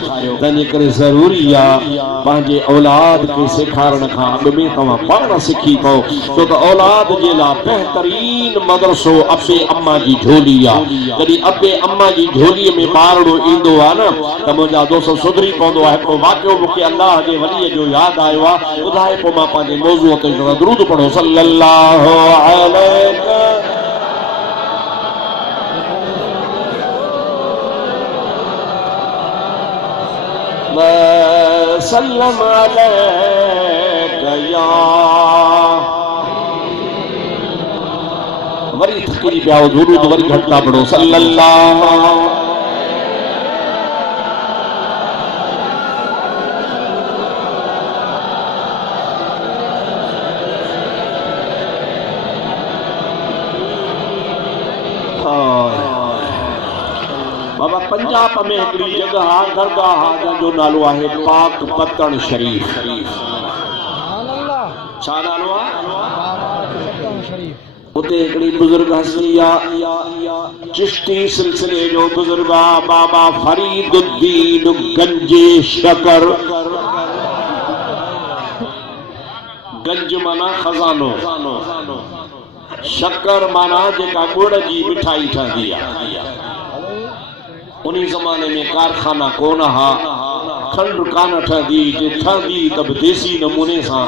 तंहिंजे करे ज़रूरी आहे पंहिंजे औलाद खे सेखारण खां अॻु में तव्हां पाण सिखी पओ छो त औलाद जे लाइ बहितरीन मदरसो अबे अम्मा जी झोली आहे। जॾहिं अबे अम्मा जी झोलीअ में ॿारड़ो ईंदो आहे न त मुंहिंजा दोस्त सुधरी पवंदो आहे। हिकिड़ो वाक़ियो मूंखे अल्लाह जे वलीअ जो यादि आयो आहे, ॿुधाए पोइ मां पंहिंजे मौज़ूअ ते दुरूद पढ़ो सल्लल्लाहु अलैहि वसल्लम अलैका वरी थकड़ी पिया दुरूद वरी घटता पढ़ो सल्लल्लाहु बाबा पंजाब में हिकिड़ी जगह आहे दरगाह जंहिंजो नालो आहे पाक पतन शरीफ। छा नालो आहे? उते हिकिड़ी बुजुर्ग हस्ती आहे, चिश्ती सिलसिले जो बुजुर्ग आहे, बाबा फरीदुद्दीन गंजे शकर। गंज माना खजानो, शकर माना जेका गुड़ जी मिठाई ठहंदी आहे। उन्हीं ज़माने में कारखाना कोन हा, खंड कान ठहंदी, जे ठहंदी त बि देसी नमूने सां,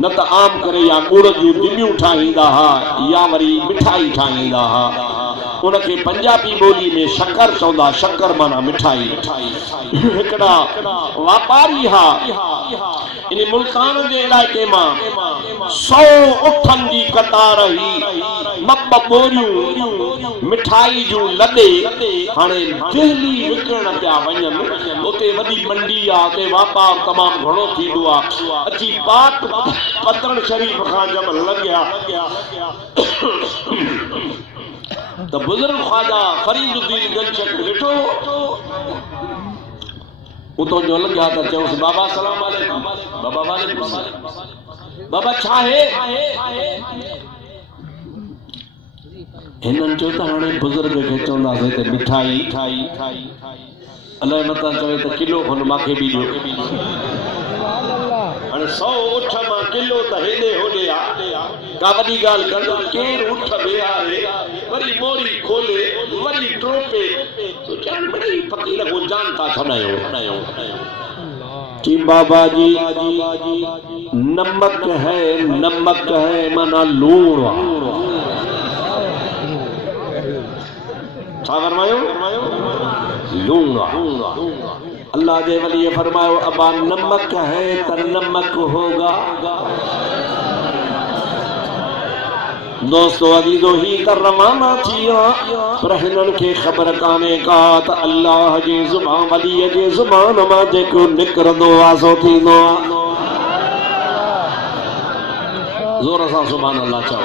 न त आम करे या गुड़ जूं डिमियूं ठाहींदा हा या वरी मिठाई ठाहींदा हा। उनखे पंजाबी ॿोली में शकर चवंदा। शकर माना मिठाई। हिकिड़ा वापारी हा इन मुल्तान जे इलाइक़े मां 100 उठनि जी कतार ही, 2 बोरियूं मिठाई जूं लॾे हाणे दिल्ली विकिरण पिया वञनि। उते वॾी मंडी आहे, उते वापार तमामु घणो थींदो आहे। अची पाक पतन शरीफ खां जब लॻिया त बुजुर्ग ख्वाजा फरीदुद्दीन गंजशकर ॾिठो, उतो जो लॻिया त चयोसि बाबा सलाम अलैकुम। बाबा वालेकुम सलाम। बाबा छा है? हिननि चयो त हाणे बुजुर्ग खे चवंदासीं त मिठाई अलाए मतां चवे त किलो खन मूंखे बि ॾियो। हाणे 100 उठ मां किलो त हेॾे होॾे आहे, का वॾी ॻाल्हि कर। केरु उठ वेहारे वरी मोरी खोले वरी टोपे तो जान बड़ी फकीर को जानता छॾायो। कि बाबा जी नमक है माना लूण। छा फरमायो? लूण। अल्लाह जे वली फरमायो अबा नमक है तो नमक होगा। दोस्तों अजीजो ही त रवाना थिया, पर हिननि खे ख़बर कान्हे का त अल्लाह जी ज़ुबान वलीअ जे ज़ुबान मां जेको निकिरंदो आहे सो थींदो आहे। ज़ोर सां सुभान अल्लाह चओ।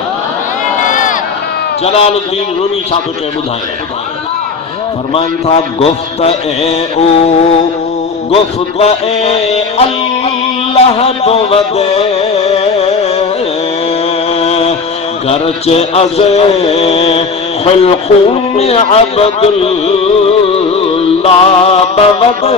जलालुद्दीन रूमी छा थो चए ॿुधाए? फरमान था गुफ्त ए अल्लाह बुवदे गरचे अज़े खिलखूम अब्दुल्लाह बवदे।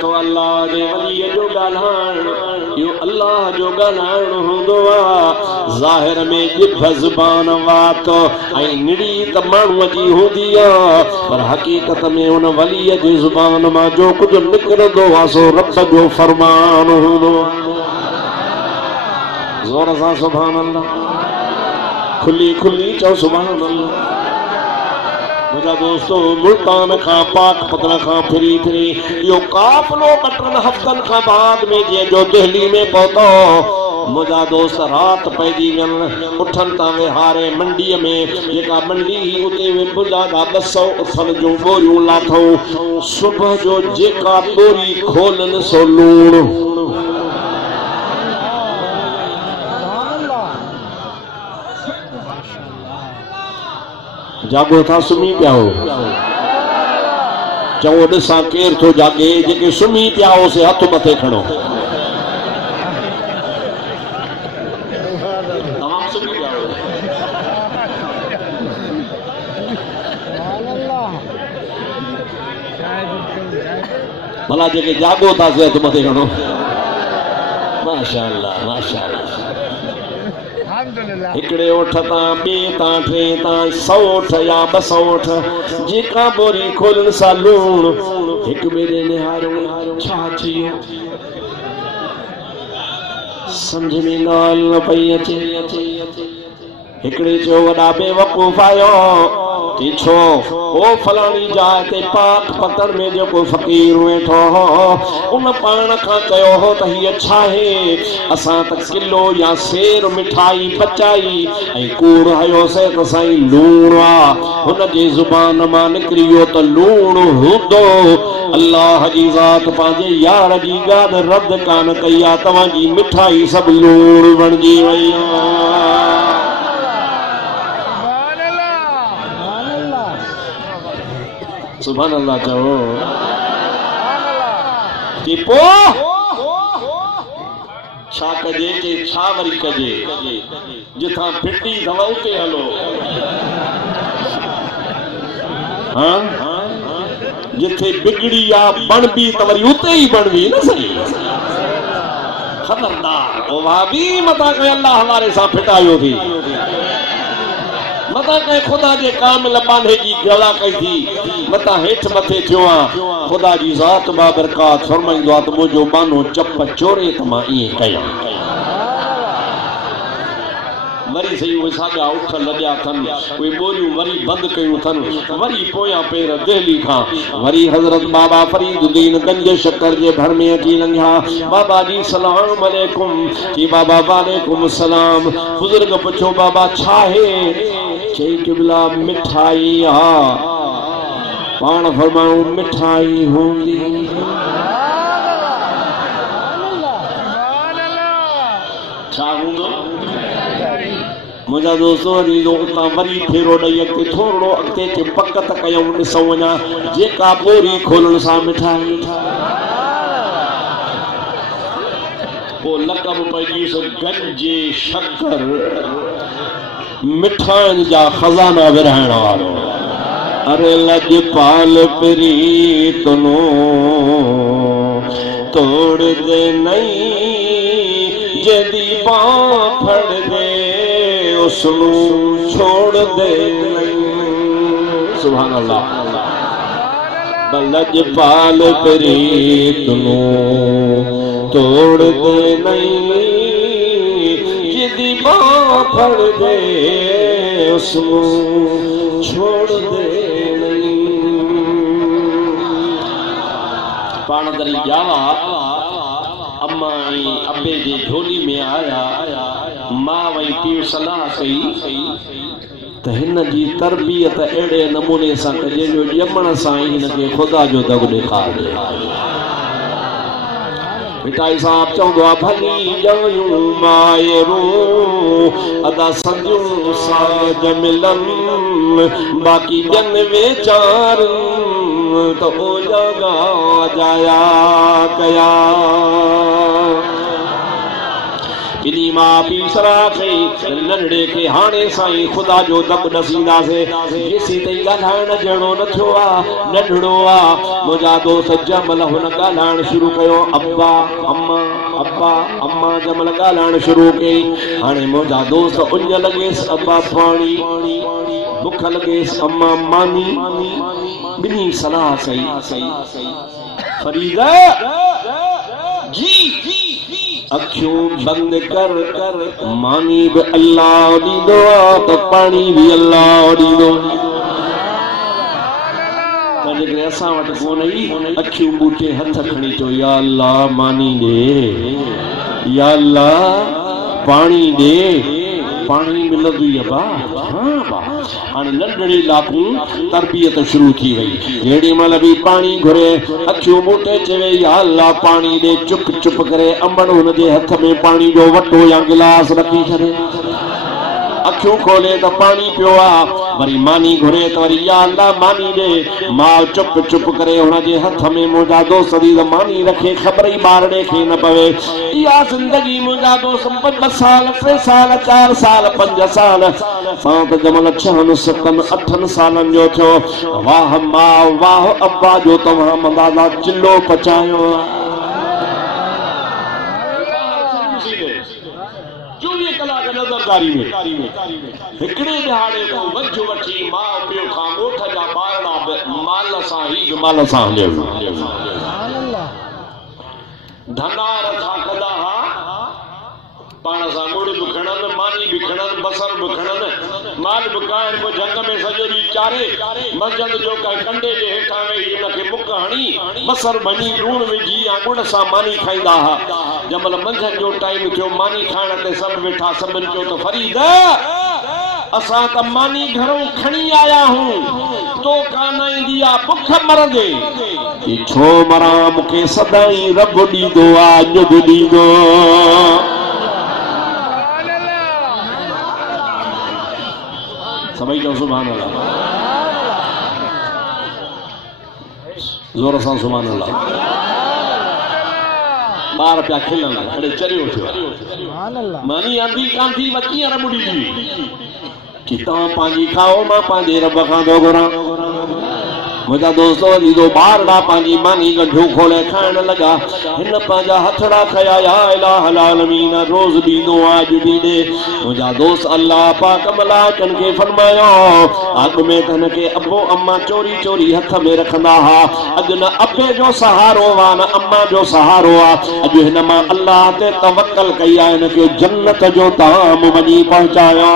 तो अल्लाह जे वलीअ जो ॻाल्हाइण यो अल्लाह जो ॻाल्हाइण हूंदो आहे। ज़ाहिर में ॼिभ ज़ुबान वात ऐं निड़ी त माण्हूअ जी हूंदी आहे, पर हक़ीक़त में उन वलीअ जी ज़ुबान मां जो कुझु निकिरंदो आहे सो रब जो फरमान हूंदो आहे। ज़ोर सां सुभान अल्लाह। खुली चओ सुभान अल्लाह। मुझा दोस्तों मुल्तान खां पाक पतन खां फिरी यो काफ़िलो 2 हफ़्तन खां बाद में जो दिल्ली में पहुतो मुझा दोस्त रात पैजी वन उठन ता विहारे मंडी में जेका मंडी ही उते वे बुला दा 200 उथन जो बोरियूं लाथो सुबह जो जेका बोरी खोलन सो लूण जागो था सुमी पिया हो चवो ॾिसां केर थो जागे जेके सुमी पिया हो से हथ मथे खणो तमाम सुमी पिया हो भला जेके जागो था से हथ मथे खणो माशाअल्लाह माशाअल्लाह इकड़े उठ ता बे ता टे ता 100 उठ या 200 उठ जेका बोरी खोलन सा लूण एक मेरे निहारो छा थियो समझ में नाल न पई अचे इकड़े जो वडा बेवकूफ आयो कि छो ओ फलानी जाए ते पाक पतर में जो को फकीर वेठो उन पाण का कयो हो त ही अच्छा है असा त किलो या सेर मिठाई पचाई ए कूड़ हयो से त साई लूणा उन जी जुबान मा निकरियो त लूण हुंदो अल्लाह जी जात पाजे यार जी गाद रद्द कान कया तवा जी मिठाई सब लूण बनजी वई सुभान अल्लाह चओ कि पो छा कजे के छा वरी कजे जिथा फिटी दवाऊ ते हलो हां जिथे बिगड़ी या बनबी त वरी उते ही बनबी न सही खबरदार ओ भाभी मता के अल्लाह हमारे साथ फिटायो थी मता के खुदा जे कामिल बांधे जी गला कई थी मता हेठ मथे थियो खुदा जी जात बाबरकात फरमाइंदो आ त मुजो बानो चप चोरे त मां ई कया वरी सही वो सागा उठ लड्या थन वे बोरियूं वरी बंद कयूं थन वरी पोया पैर दिल्ली खां वरी हजरत बाबा फरीदुद्दीन गंज शक्कर जे घर में अची लंघा बाबा जी सलाम अलैकुम जी बाबा वालेकुम सलाम बुजुर्ग पुछो बाबा छा है चई किबला मिठाई पाण फरमाऊं मिठाई हूंदी छा हूंदो मुझा दोस्तों वरी फेरो ॾई अॻिते थोरो अॻिते के पक त कयूं ॾिसूं वञा जेका बोरी खोलण सां मिठाई पोइ लक़ब पइजी गंजे शक्कर मिठाइनि जा खज़ाना विरहाइण वारो अरे लजपाल प्रीतनो तोड़ दे नहीं जदी बाँ फड़ दे उसनू छोड़ दे नहीं सुभान अल्लाह लजपाल प्रीतनो तोड़ दे नहीं जदी बाँ फड़ दे उसनू छोड़ दे पाण दरी जावा अम्मा अब्बे जी झोली में आया मां वही पीउ सलाह कई त हिन जी तरबियत अहिड़े नमूने सां कजे जो ॼमण सां ई हिनखे ख़ुदा जो दग ॾेखारे मिठाई साहब चवंदो आहे भली ॼायूं मायरूं अदा संजूं साज मिलन बाक़ी जन वेचार तो हो जागा जाया कया किनी मां पीउ सलाह कई नंढड़े के हाणे साईं ख़ुदा जो दग ॾसींदासीं जेसीं ताईं ॻाल्हाइण जहिड़ो न थियो आहे नंढड़ो आहे मुंहिंजा दोस्त जंहिंमहिल हुन ॻाल्हाइण शुरू कयो अब्बा अम्मा अब्बा अम्मा जंहिंमहिल ॻाल्हाइण शुरू कई हाणे मुंहिंजा दोस्त उञ लॻेसि अब्बा पाणी बुख लॻेसि अम्मा मानी बिनी सलाह कई फरीदा जी अखियों बंद कर मानी भी अल्लाह दीदो तो पानी भी अल्लाह दीदो जेकॾहिं असां वटि कोन ई अखियूं बूटे हथ खणी चो या अल्लाह मानी दे या अल्लाह पानी दे पानी मिलंदो ई बा हां बा हाणे नंढड़ी लाकू तरबियत शुरू थी वई जेडी मल भी पानी घुरे अखियूं मूटे चवे या अल्लाह पानी दे चुप चुप करे अमन हुन जे हथ में पानी जो वटो या गिलास रखी छॾे अखियूं खोले तो पानी पियो आ वरी मानी घुरे तो वरी या अल्लाह मानी दे मां चुप चुप करे हुन जे हथ में मुंहिंजा दोस्त दी मानी रखे ख़बर ही ॿारड़े खे न पवे इहा ज़िंदगी मुंहिंजा दोस्त 2 साल 3 साल 4 साल 5 साल सां त जमल 6 7 8 सालन जो थियो वाह मां वाह अब्बा जो तव्हां मंदादा चिल्लो पचायो नज़रदारी में हिकड़े दिहाड़े को वज वठी मां पियो खां ॻोठ जा ॿारड़ा माल सां ही माल सां हले धनार था कदा हा पाण सां गुड़ भी खणन मानी भी खणन बसर भी खणन माल भी कायन को जंग में सजो दी चारे मंझंद जो का कंडे जे हेठा वेही उनखे मुक हणी बसर बनी लूण विझी या गुड़ सां मानी खाईंदा हा जमल मंझंद जो टाइम थियो मानी खाइण ते सब वेठा सबन चयो तो फरीद असां त मानी घरों खणी आया हूं तो कान ईंदी आ भुख मरंदे कि छो मरा मूंखे सदाई रब ॾींदो आ अॼु बि ॾींदो सभई चओ सुभान अल्लाह जोर सां सुभान अल्लाह बार पिया खिलन खड़े चरियो थियो मानी आंदी कान थी वकी रब ॾींदी कि तव्हां पंहिंजी खाओ मां पंहिंजे रब खां थो घुरां मुझा दोस्तों दीदो बारड़ा पानी मानी गंढो खोले खाण लगा इन पांजा हथड़ा खया या इलाह आलमीन रोज दीदो आज भी दे मुझा दोस्त अल्लाह पाक मलाइकन के फरमायो आग में तन के अबो अम्मा चोरी चोरी हथ में रखंदा हा अज न अबे जो सहारो वा न अम्मा जो सहारो आ अज हिन मां अल्लाह ते तवक्कल कई आ इन के जन्नत जो ताम वनी पहुंचायो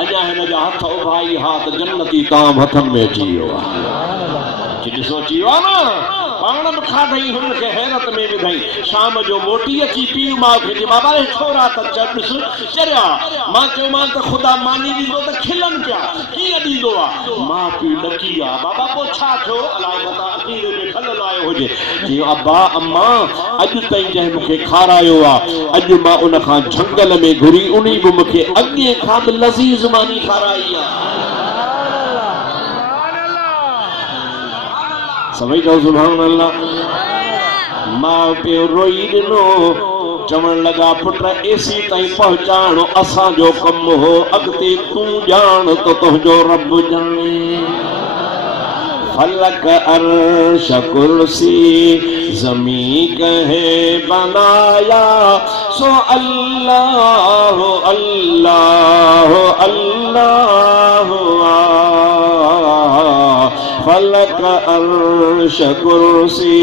अजा हिन जा हथ उभाई हाथ जन्नती ताम हथन में अची वियो आहे ॾिसो अची वियो आहे न पाण बि खाधई हुनखे हैरत में विधई शाम जो मोटी अची पीउ माउ खे चई बाबा हे छोरा त ॾिस चरिया मां चयोमांसि त ख़ुदा मानी ॾींदो त खिलन पिया कीअं ॾींदो आहे माउ पीउ ॾकी आहे बाबा पोइ छा थियो अलाए मथां अकीले में खलल आयो हुजे चयो अब्बा अम्मा अॼु ताईं जंहिं मूंखे खारायो आहे अॼु मां उन खां झंगल में घुरी उन बि मूंखे अॻे खां बि लज़ीज़ मानी खाराई आहे सभई चओ सुभान अल्लाह मां पियो रोई ॾिनो चवण लगा पुट एसी ताईं पहुचाणो असांजो कमु हो अॻिते तूं ॼाण तो तुंहिंजो रब ॼाणे फलक अर्श कुर्सी ज़मी कहे बनाया सो अल्लाह अल्लाह अल्लाह फलक अर्श कुर्सी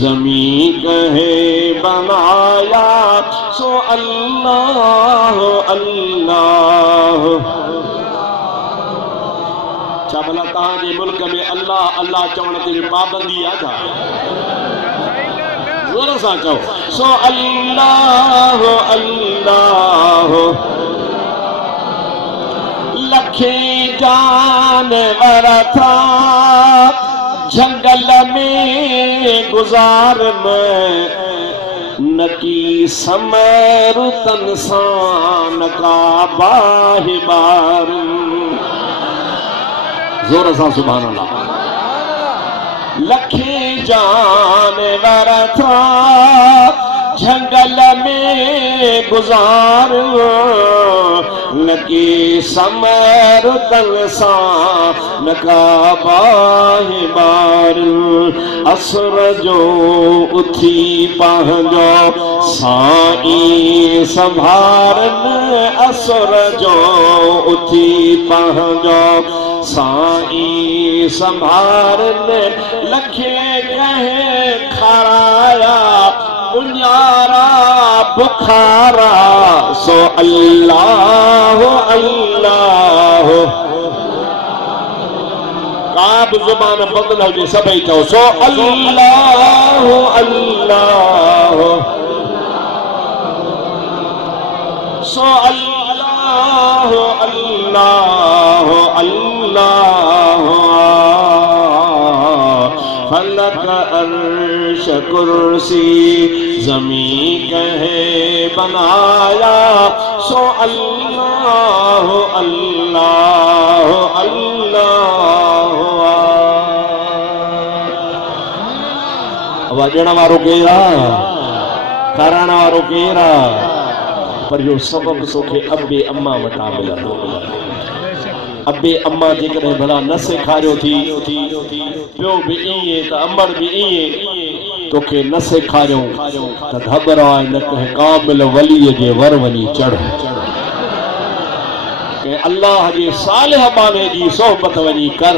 ज़मी कहे बनाया सो अल्लाह अल्लाह छा भला तव्हांजे मुल्क में अल्लाह अल्लाह चवण ते पाबंदी आहे छा ज़ोर सां चओ सो अल्लाह अल्लाह लखे जानवर था जंगल में गुजारन नकी समर तन सान का बाहिबार जोर सां सुभान अल्लाह लखे जानवर था जंगल में गुजार लगे समर तल सा नका बार असर जो उथी पहुंचो साईं संभारन असर जो उथी पहुंचो साईं संभारन लखे कहे खराया उन्यारा बुखारा सो अल्लाह अल्लाह काब जुबान बदल हो सभई चओ सो अल्लाह अल्लाह सो अल्लाह अल्लाह अल्लाह फलक अर्श कुर्सी ज़मीं कहे बनाया सो अल्लाह अल्लाह अल्लाह। वजण वारो केरा करण वारो केरा पर यो सबब सोखे अबे अम्मा वटा मिलंदो। अबे अम्मा जेकॾहिं भला न सेखारियो थी पियो बि ईअं त अमर बि ईअं तोखे न सेखारियो त घबराए न कंहिं कामिल वलीअ जे वर वञी चढ़। अल्लाह जे सालिह बाने जी सोहबत वञी कर।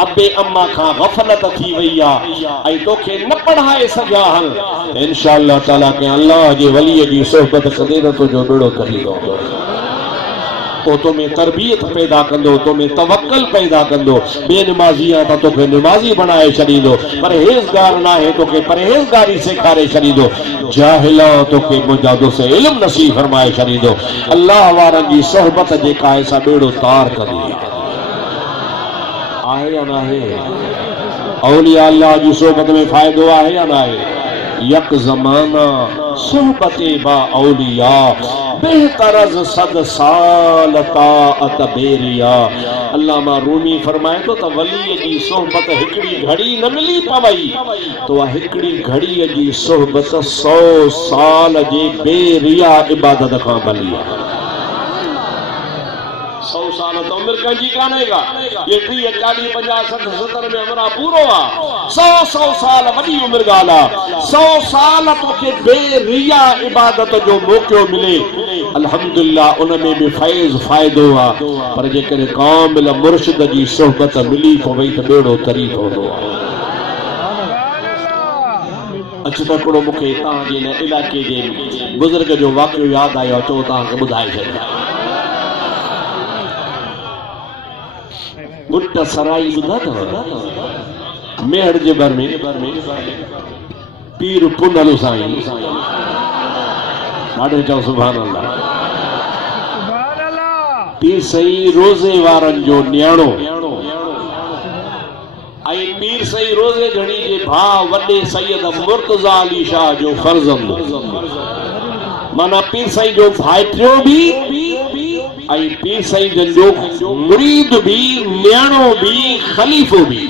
अबे अम्मा खां गफ़लत थी वई आहे ऐं तोखे न पढ़ाए सघिया हल इंशाअल्लाह ताला के अल्लाह जे वलीअ जी सोहबत कदे न तुंहिंजो बेड़ो तरींदो। वो तुम्हें तरबियत पैदा कंदो, तुम्हें तवक्कल पैदा कंदो। बेनमाज़ी आहे त तोखे नमाज़ी बनाए छॾींदो, परहेज़गार न आहे तोखे परहेज़गारी सेखारे छॾींदो, जाहिल आहे तोखे मुंहिंजा दोस्त इल्म नसीब फरमाए छॾींदो। अल्लाह वारनि जी सोहबत जेका आहे सा बेड़ो तार कंदी आहे या न आहे? औलिया अल्लाह जी सोहबत में फ़ाइदो आहे या न आहे? यक ज़माना सोहबते बा औलिया बेहतरज सद साल ताअत बेरिया। अल्लामा रूमी फरमाए तो त वलीअ जी सोहबत हिकड़ी घड़ी न मिली पवई तो हिकड़ी घड़ी जी सोहबत 100 साल जे बेरिया इबादत खां भली आहे। 100 साल तो उम्र कंहिंजी कान्हेगा, ये 30 40 50 60 70 में हमरा पूरो आ। 100 साल वॾी उम्र ॻाल्हि आहे। 100 साल तोखे बेरिया इबादत जो मौक़ो मिले अल्हम्दुलिल्लाह उन में भी फैज़ फ़ाइदो आहे। पर जेकॾहिं कामिल मुर्शिद जी सोहबत मिली पवई त बेड़ो तरी पवंदो आहे। अच त हिकिड़ो मूंखे तव्हांजे हिन इलाइक़े जे बुज़ुर्ग जो वाक़ियो यादि आयो, अचो तव्हांखे ॿुधाए छॾियां। गुट सराई ॿुधा अथव मेहर जे बर में पीर पुनल साईं ॾाढो चओ सुभान अल्लाह। पीर साईं रोज़े वारनि जो न्याणो ऐं पीर साईं रोज़े घणी जे भाउ वॾे सैयद मुर्तज़ा अली शाह जो फर्ज़ंद, माना पीर साईं जो भाइटियो भी ऐं पीर साईं जन जो मुरीद भी न्याणो भी खलीफ़ो भी।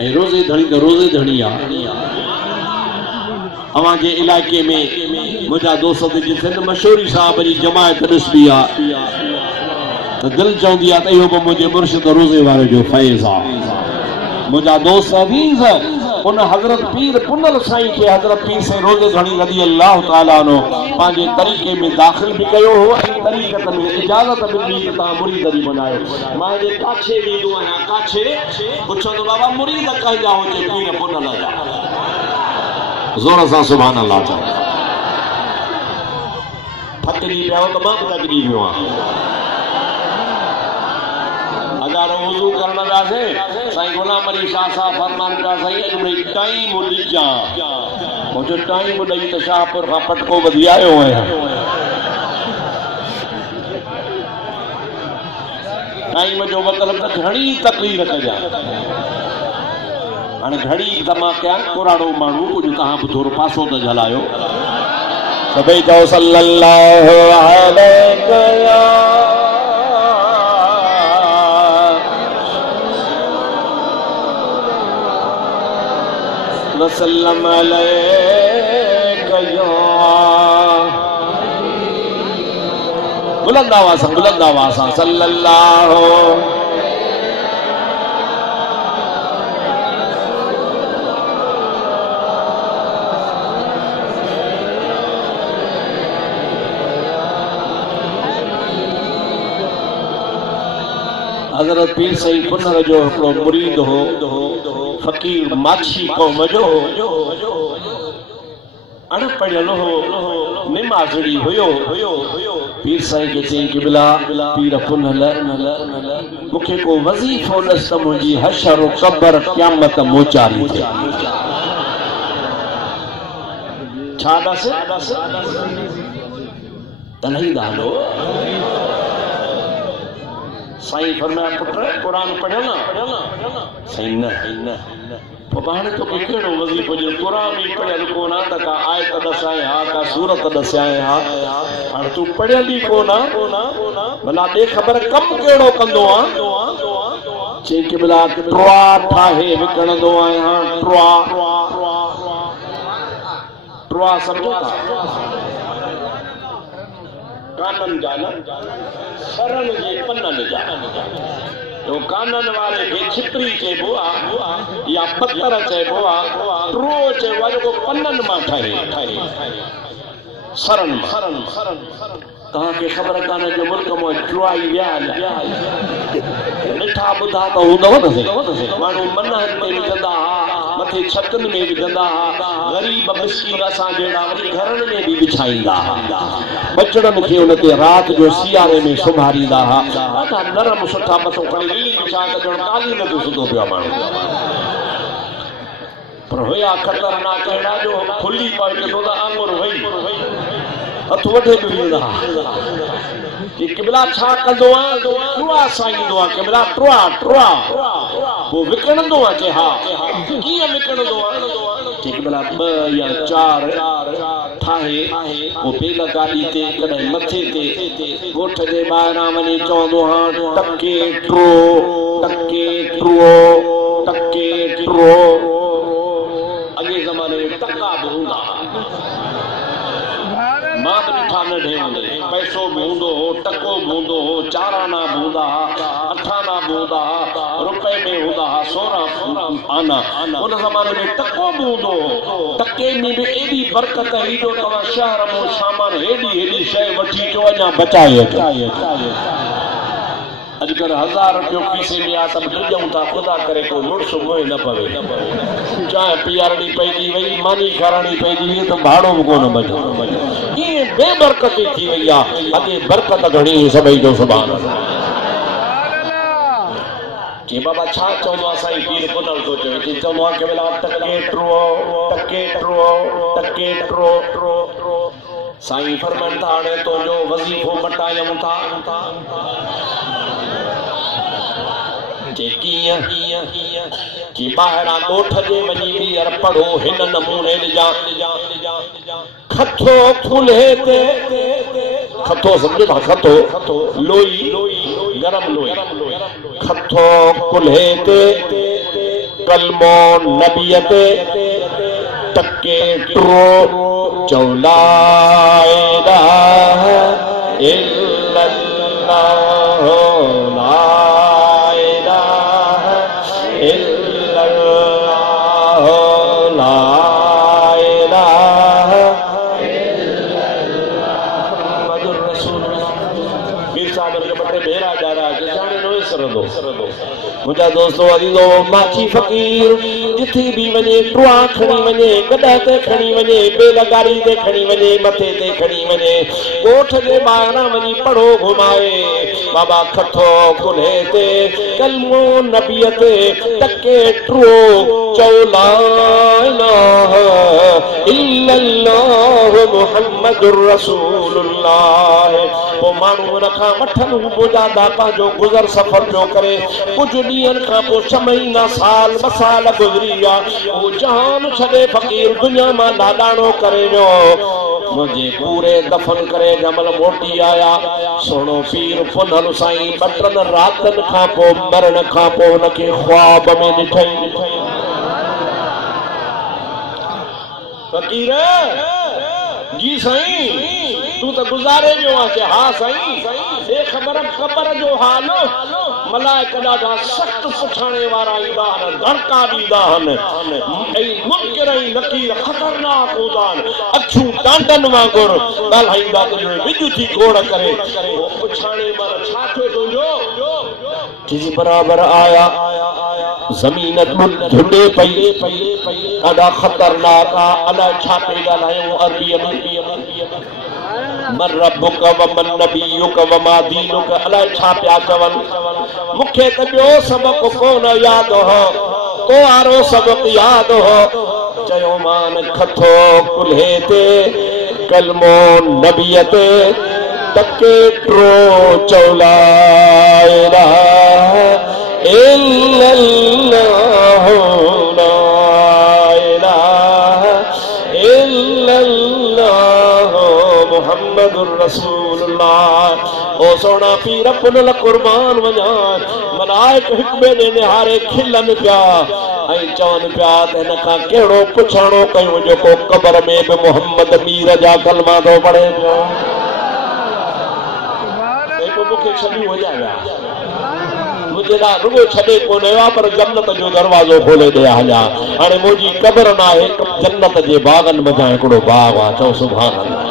ऐं रोज़े धणी त रोज़े धणी आहे। अवां जे इलाइक़े में मुंहिंजा दोस्त जिथे न मशहूरी साहब जी जमायत ॾिसबी आहे त दिलि चवंदी आहे त इहो बि मुंहिंजे मुर्शिद रोज़े वारे जो फैज़ आहे। मुंहिंजा दोस्त अज़ीज़ उन हज़रत पीर पुनल साईं खे हज़रत पीर साईं रोज़े घणी रज़ी अल्लाह ताला अन्हु पंहिंजे तरीक़े में दाख़िल भी कयो हो ऐं तरीक़त में इजाज़त ॾिनी त तव्हां मुरीद बि बनायो। मां जे काछे वेंदो आहियां, काछे पुछंदो बाबा मुरीद कंहिंजा हुजे? पीर पुनल जा। ज़ोर सां सुभान अल्लाह चओ। थकिजी पियो त मां बि थकिजी पियो आहियां। अगर वुज़ू करण वियासीं साईं गुलाम अली शाह साहब फरमान पिया साईं अॼु भई टाइम ॾिजां। मुंहिंजो टाइम ॾेई त शाहपुर खां पटको ॿधी आयो आहियां। टाइम जो मतिलबु त घणी तकलीफ़ कजां। हाणे घड़ी त मां कयां पुराणो माण्हू कुझु तव्हां बि थोरो पासो त झलायो। सभई चओ सल्लल्लाहु अलैहि वसल्लम अलैका या। बुलंद आवाज़ सां सल्लल्लाहु। हज़रत पीर साईं पुनर जो हिकिड़ो मुरीद हो, फकीर माछी क़ौम जो। अणपढ़ियल हो निमाज़ड़ी हुयो पीर साईं के चई क़िबला पीर पुनल मूंखे को वज़ीफ़ो नस त मुंहिंजी हशर क़बर क़यामत मोचारी थे छा दस तलहींदा हलो साईं फरमाया पुट कुरान पढ़ियो न साईं न हाणे तोखे कहिड़ो वज़ीफ़ो ॾियो कुरान ई पढ़ियल कोन आहे त का आयत दसाए हा का सूरत दसाए हा हाणे तूं पढ़ियल ई कोन भला ॾे ख़बर कमु कहिड़ो कंदो आहे चई क़िबला ट्रुआ ठाहे विकिणंदो आहियां ट्रुआ सम्झो था कानन जा न शरण जे पन्ननि जा जो कानन वाले खे छिपरी चइबो आहे या पत्थर चइबो आहे ट्रो चइबो आहे जेको पन्ननि मां ठहे शरण तव्हांखे ख़बर कान्हे जो मुल्क में ट्रुआई विया मिठा ॿुधा त हूंदव न माण्हू मनहनि ते विझंदा हुआ मथे छतुनि में विझंदा हुआ ग़रीब मिस्कीन असां जहिड़ा वरी घरनि में बि विछाईंदा हुआ बचड़नि खे उन ते राति जो सियारे में सुम्हारींदा हुआ ॾाढा नरम सुठा मथो खणी लीली विछा त ॼण कालीन ते सुधो पियो माण्हू पर हुया ख़तरनाक अहिड़ा जो खुली पए थो त आंगुर वई हथ वठे बि वेंदा कि क़िबला छा कंदो आहे ट्रुआ सां ईंदो आहे क़िबला ट्रुआ पोइ विकिणंदो आहे चए हा कीअं विकिणंदो आहे चए क़िबला 2 या 4 ठाहे पोइ बेल गाॾी ते कॾहिं मथे ते ॻोठ जे ॿाहिरां वञी चवंदो हा टके ट्रो अॻे ज़माने में टका बि हूंदा मां बि ॾिठा नंढे हूंदे पैसो बि हूंदो हो टको बि हूंदो हो 4 आना बि हूंदा हुआ 8 आना बि हूंदा हुआ रुपए में हूंदा हुआ 16 आना उन ज़माने में टको बि हूंदो हो टके में बि एॾी बरकत हुई जो तव्हां शहर में सामान हेॾी शइ वठी अचो अञा बचाए अॼुकल्ह 1000 रुपयो पीसे में आहे सभु ॾिजूं था ख़ुदा करे को मुड़ुस मोए न पवे चांहि पीआरणी पइजी वई मानी खाराइणी पइजी वई त भाड़ो बि कोन बचो ईअं बेबरकती थी वई आहे अॻे बरकत घणी सभई जो सुभाणे जी बाबा छा चवंदो आहे साईं पीर पुनल थो चवे चवंदो आहे क़िबला टके ट्रो साईं फरमाइनि था हाणे तुंहिंजो वज़ीफ़ो मटायूं था कीअं कि ॿाहिरां ॻोठ जे वञी ॿीहर पढ़ो हिन नमूने खथो खुले ते खथो सम्झो था खथो लोई गरम लोई खथो कुल्हे ते कलमो नबीअ ते टके ट्रो चौला मुझा दोस्तों अजीजो माची फकीर जिथे भी वने ट्रुआ खणी वने गदा ते खणी वने बेल गाड़ी ते खणी वने मथे ते खणी वने कोठ जे ॿाहिरां वञी पढ़ो घुमाए बाबा खथो कुल्हे ते कलमो नबीअ ते टके ट्रुओ चौ ला इलाहा इल्लल्लाह मुहम्मदुर रसूलुल्लाह पोइ माण्हू हुन खां वठनि बुझांदा पंहिंजो गुज़र सफ़र पियो करे कुझु ॾींहंनि खां पोइ 6 महीना साल 2 साल गुज़री विया उहो जहान छॾे फ़क़ीर दुनिया मां लाॾाणो करे वियो मुझे पूरे दफन करे जमल मोटी आया सोनो पीर पुनल साईं 2 रातनि खां पोइ मरण खां पोइ हुनखे ख्वाब में ॾिठई फ़क़ीर जी साईं तू तो गुजारे जो आचे हाँ साईं ए खबर जो हाल मलाइका ॾाढा सख्त पुछाणे वारा ईंदा आहिनि धड़का ॾींदा आहिनि ऐं मुनकिर ऐं नकीर ख़तरनाक हूंदा आहिनि अखियूं टांडनि वांगुरु ॻाल्हाईंदा तुंहिंजो विझ थी गोड़ करे पुछाणे मां छा थियो तुंहिंजो जी बराबर आया ज़मीन झुंडे पई ॾाढा ख़तरनाक अलाए छा पे ॻाल्हायूं अरबीअ में मन रब्बुक व मन नबियुक व मा दीनुक अलाए छा पिया चवनि मूंखे त ॿियो सबक़ कोन यादि हो तो वारो सबक़ यादि हो चयो मान खथो कुल्हे ते कलमो नबीअ ते तके ट्रो चौला इलाहा इल्लल्लाह ला इलाहा इल्लल्लाह मुहम्मदुर रसूलुल्लाह ओ सोना पीर पुनल कुर्बान वञा मलाइक हिक ॿिए ॾे निहारे खिलनि पिया ऐं चवनि पिया त हिन खां कहिड़ो पुछाणो कयूं जेको क़बर में बि मोहम्मद मीर जा कलमा थो पढ़े पियो मूंखे छॾी वॼाया मुझे रुगो छॾे कोन आयो पर जन्नत जो दरवाज़ो खोले ॾे हलिया हाणे मुंहिंजी क़बर न आहे जन्नत जे बागनि मथां हिकिड़ो बाग आहे चओ सुभान अल्लाह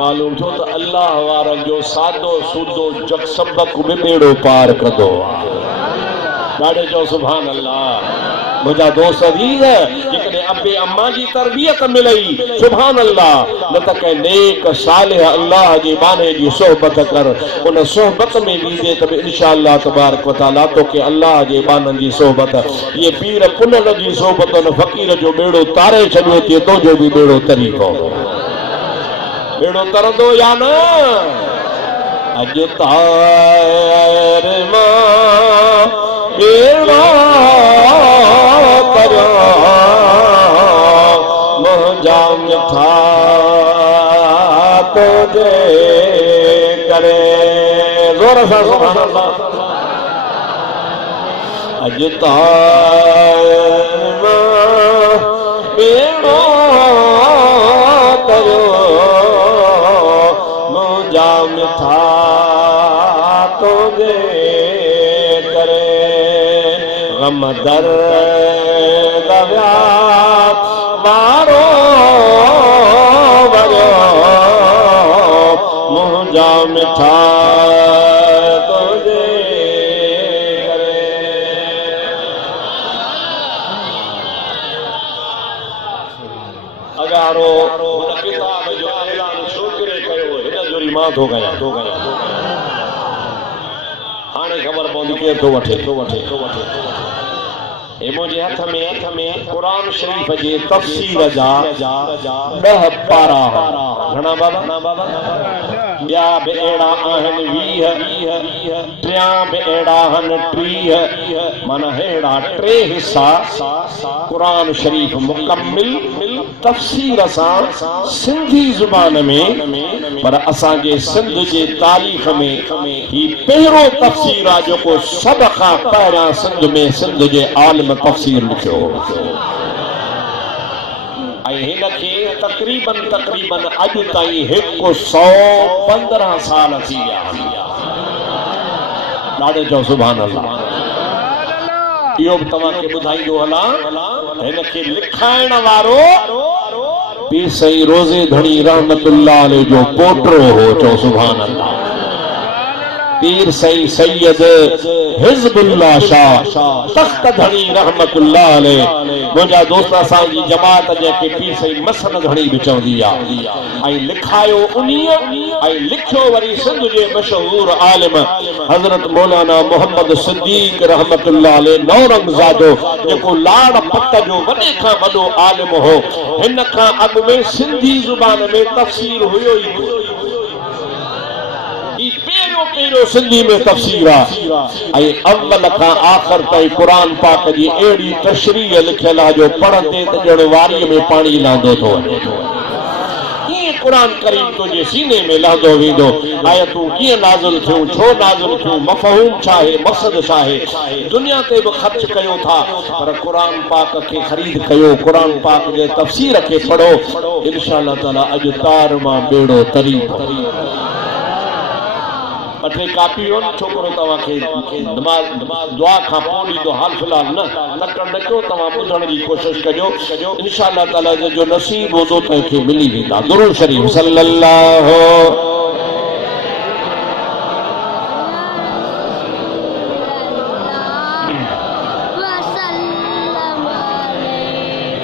मालूम छो त अल्लाह वारनि जो सादो सूदो जग सबक बि बेड़ो पार कंदो आहे ॾाढे चओ सुभान अल्लाह मुझा दोस्त अजीज जिकने अब्बे अम्मा जी तरबियत मिलई सुभान अल्लाह न त के नेक सालिह अल्लाह जी बाने जी सोहबत कर उन सोहबत में लीजे त इंशाअल्लाह तबारक व तआला तो के अल्लाह जे बानन जी सोहबत ये पीर पुनल जी सोहबत न फकीर जो बेड़ो तारे छॾियो थी तो जो भी बेड़ो तरी पवंदो बेड़ो तरंदो या न अज तार मां बेड़ा करो मुझा मिठा तो दे करे जोर से सुभान अल्लाह अज तार मां बेड़ा करो मुझा मिठा तो दे गम दर्द मारो वरो मुझा मिठा तुझे करे अगारो किताब जो ऐलान छोकरे कयो हिन जो मां थो गया हाणे ख़बर पवंदी केर थो वठे ए मुझे हथ में कुरान शरीफ जे तफसीर जा 10 पारा घणा बाबा या बि अहिड़ा आहिनि 20 टिया बि अहिड़ा आहिनि 30 माना अहिड़ा 3 हिस्सा कुरान शरीफ मुकम्मिल तफसीर सां सिंधी ज़ुबान में पर असांजे सिंध जे तारीख़ में ही पहिरों तफसीर आहे जेको सभ खां पहिरियां सिंध में सिंध जे आलिम तफसीर लिखियो ऐं हिन खे तक़रीबन अॼु ताईं 115 साल थी विया ॾाढो चओ सुभान अल्लाह इहो बि तव्हांखे ॿुधाईंदो हलां हिन खे लिखाइण वारो पीर साईं रोज़े धणी रहमतुल्लाह अलैह जो पोटो हो चओ सुभान अल्लाह पीर साईं सैयद हिज़्बुल्लाह शाह तख्त धणी रहमतुल्लाह अलैह मुंहिंजा दोस्त असांजी जमात जंहिंखे पीर साईं मसन धणी बि चवंदी आहे ऐं लिखायो उन्हीअ ऐं लिखियो वरी सिंध जे मशहूर आलिम हज़रत मौलाना मोहम्मद सिद्दीक रहमतुल्लाह अलैह नौरंगज़ादो जेको लाड़ पत जो वॾे खां वॾो आलिम हो हिन खां अॻु में सिंधी ज़ुबान में तफ़सीर हुयो ई पहिरियों सिंधी में तफसीर आहे अव्वल खां आख़िर ताईं कुरान पाक जी अहिड़ी तशरीह लिखियल आहे जो पढ़ंदे त ॼण वारीअ में पाणी लहंदो थो वञे कीअं कुरान करीम तुंहिंजे सीने में लहंदो वेंदो आयतूं कीअं नाज़िल थियूं छो नाज़िल थियूं मफ़हूम छा आहे मक़सद छा आहे दुनिया ते बि ख़र्च कयो था पर कुरान पाक खे ख़रीद कयो कुरान पाक जे तफसीर खे पढ़ो इंशाअल्लाह ताला अॼु तार मां बेड़ो तरी अठे कापी हो न छोकरो तव्हांखे नमाज दुआ खां पोइ ॾींदो हाल फ़िलहाल न तकड़ न कयो तव्हां ॿुधण जी कोशिशि कजो इंशाअल्लाह ताला जो नसीब हूंदो तंहिंखे मिली वेंदा दुरूद शरीफ सल्लल्लाहु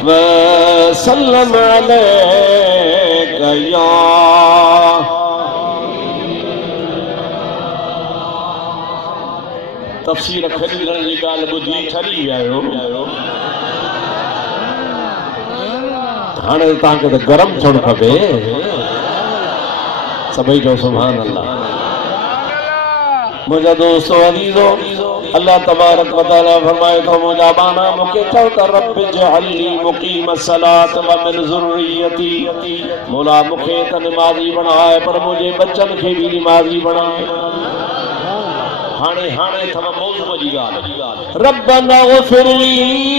वसल्लम अलैका या तफसीर खलील जी गाल बुधी ठरी आयो हाणे तव्हांखे त गरम थियणु खपे सभई जो सुभान अल्लाह। मुझा दोस्तों अजीजो अल्लाह तबारक व तआला फरमाए तो मुझा बाना मुके चओ त रब जअलनी मुकीम सलात व मिन ज़ुर्रियती मौला मुखे त नमाज़ी बनाए पर मुझे बच्चन खे भी नमाज़ी बनाए। हाणे हाणे थम मौज़ूअ जी ॻाल्हि रब्बना ग़फ़िरली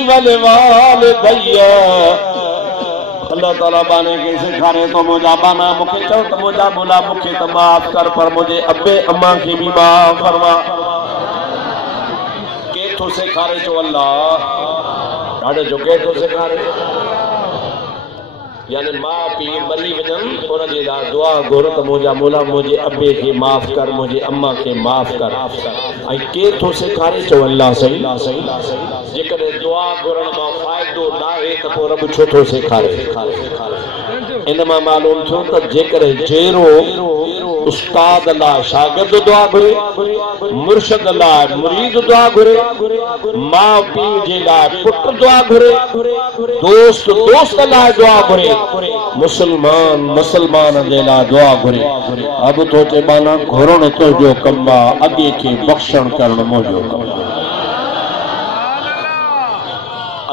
व लिवालिदैया अल्लाह ताला बाने के सिखारे तो मुझा बाना मुखे चओ त मुझा मौला मुखे त माफ़ कर पर मुझे अब्बे अम्मा के भी माफ़ फरमा। के तो सिखारे चो अल्लाह ॾाढो जो के तो सिखारे यानी माँ पी मरी वजन उन जे लाइ दुआ घुर त मुझा मौला मुझे अब्बे के माफ़ कर मुझे अम्मा के माफ़ कर ऐं के तो सिखारे चो अल्लाह सही जेकॾहिं दुआ घुरण मां फ़ाइदो न आहे त पोइ रब छो थो सेखारे। इन मां मालूम थियो त जेकॾहिं जहिड़ो उस्ताद लाइ शागिर्द दुआ घुरे मुर्शिद लाइ मुरीद दुआ घुरे माउ पीउ जे लाइ पुट दुआ घुरे दोस्त दोस्त लाइ दुआ घुरे मुसलमान मुसलमान जे लाइ दुआ घुरे अब तो चे बाना घुरण तुंहिंजो कमु आहे अॻे खे बख़्शण करणु मुंहिंजो कमु आहे।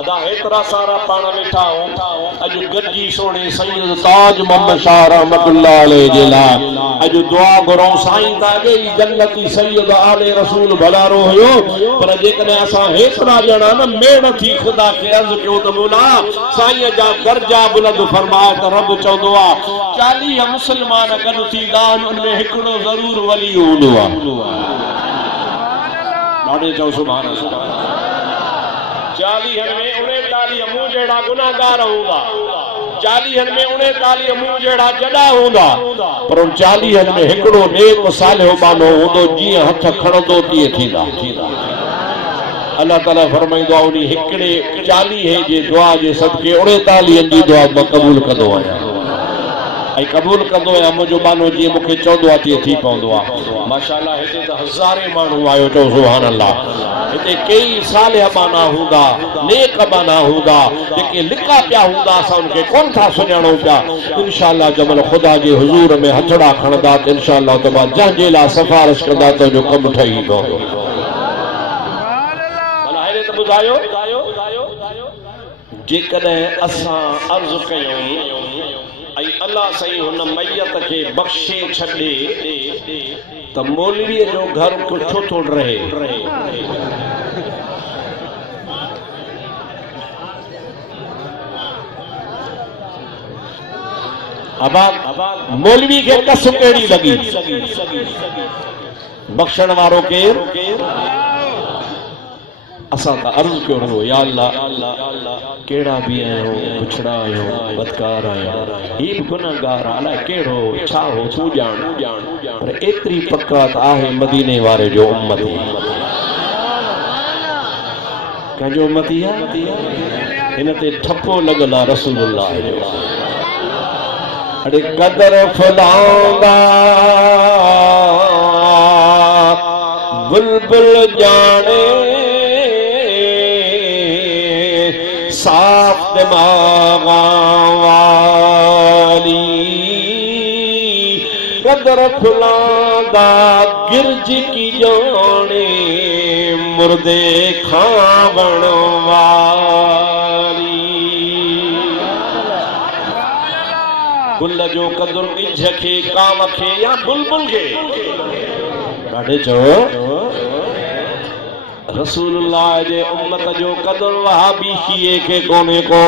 अदा हेतरा सारा पाण वेठा अज गड्जी सोने सैयद ताज मोहम्मद शाह रहमतुल्लाह अलैहि जे लाइ अज दुआ घुरो साईं तागे जन्नती सैयद आले रसूल भलारो हुयो पर जेकॾहिं असां हेतरा ॼणा न मेड़ थी खुदा खे अर्ज़ कयो त मौला साईं जा दर्जा बुलंद फरमाए त रब चवंदो आहे 40 मुस्लमान गॾु थी ॻाल्हि उन में हिकिड़ो ज़रूर वली हूंदो आहे। ॾाढे चओ सुभान अल्लाह 40 में 39 मूं जहिड़ा गुनाहगार हूंदा 40 में 39 मूं जहिड़ा जॾा हूंदा पर 40 में हिकिड़ो नेक सालिहो बानो हूंदो जीअं हथ खणंदो तीअं थींदा। अल्लाह ताला फरमाईंदो आहे उन हिकिड़े 40 जे दुआ जे सदके 39 जी दुआ मां क़बूल कंदो आहियां ऐं क़बूल कंदो आहियां मुंहिंजो बानो जीअं मूंखे चवंदो आहे तीअं थी पवंदो आहे। माशाअल्लाह हिते त हज़ारे माण्हू आयो चओ सुभान अल्लाह। हिते कई सालिह बाना हूंदा नेक बाना हूंदा जेके लिका पिया हूंदा असां उनखे कोन था सुञाणूं पिया इंशाअल्लाह जमल ख़ुदा जे हुज़ूर में हथड़ा खणंदा त इंशाअल्लाह तबार जंहिंजे लाइ सिफारिश कंदा त जो कमु ठही पवंदो। भला हिते त ॿुधायो जेकॾहिं असां अर्ज़ु कयूं ऐं अल्लाह साईं हुन मैयत खे बख़्शे छॾे त मौलवीअ जो घर छो थो रहे। मौलवी खे कस कहिड़ी लगी बख़्शण वारो केर असां त अर्ज़ कयो या अल्लाह कहिड़ा बि आहियो पुछड़ा आहियो बदकार आहियो ही बि गुनाहगार अलाए कहिड़ो छा हो तूं ॼाण पर एतिरी पकात आहे मदीने वारे जो उम्मती कंहिंजो उम्मती आहे हिन ते ठपो लॻल आहे रसूलुल्लाह जो अड़े कदर फुलांदा बुलबुल जाने साफ दिमाग वाली कदर फुलांदा गिरज की जाने मुर्दे खावण वाली गुल जो कदुर इज खे काम खे या बुलबुल खे ॾाढे चओ रसूलुल्लाह जे उम्मत जो कदुर वहाबी शीए के कोने को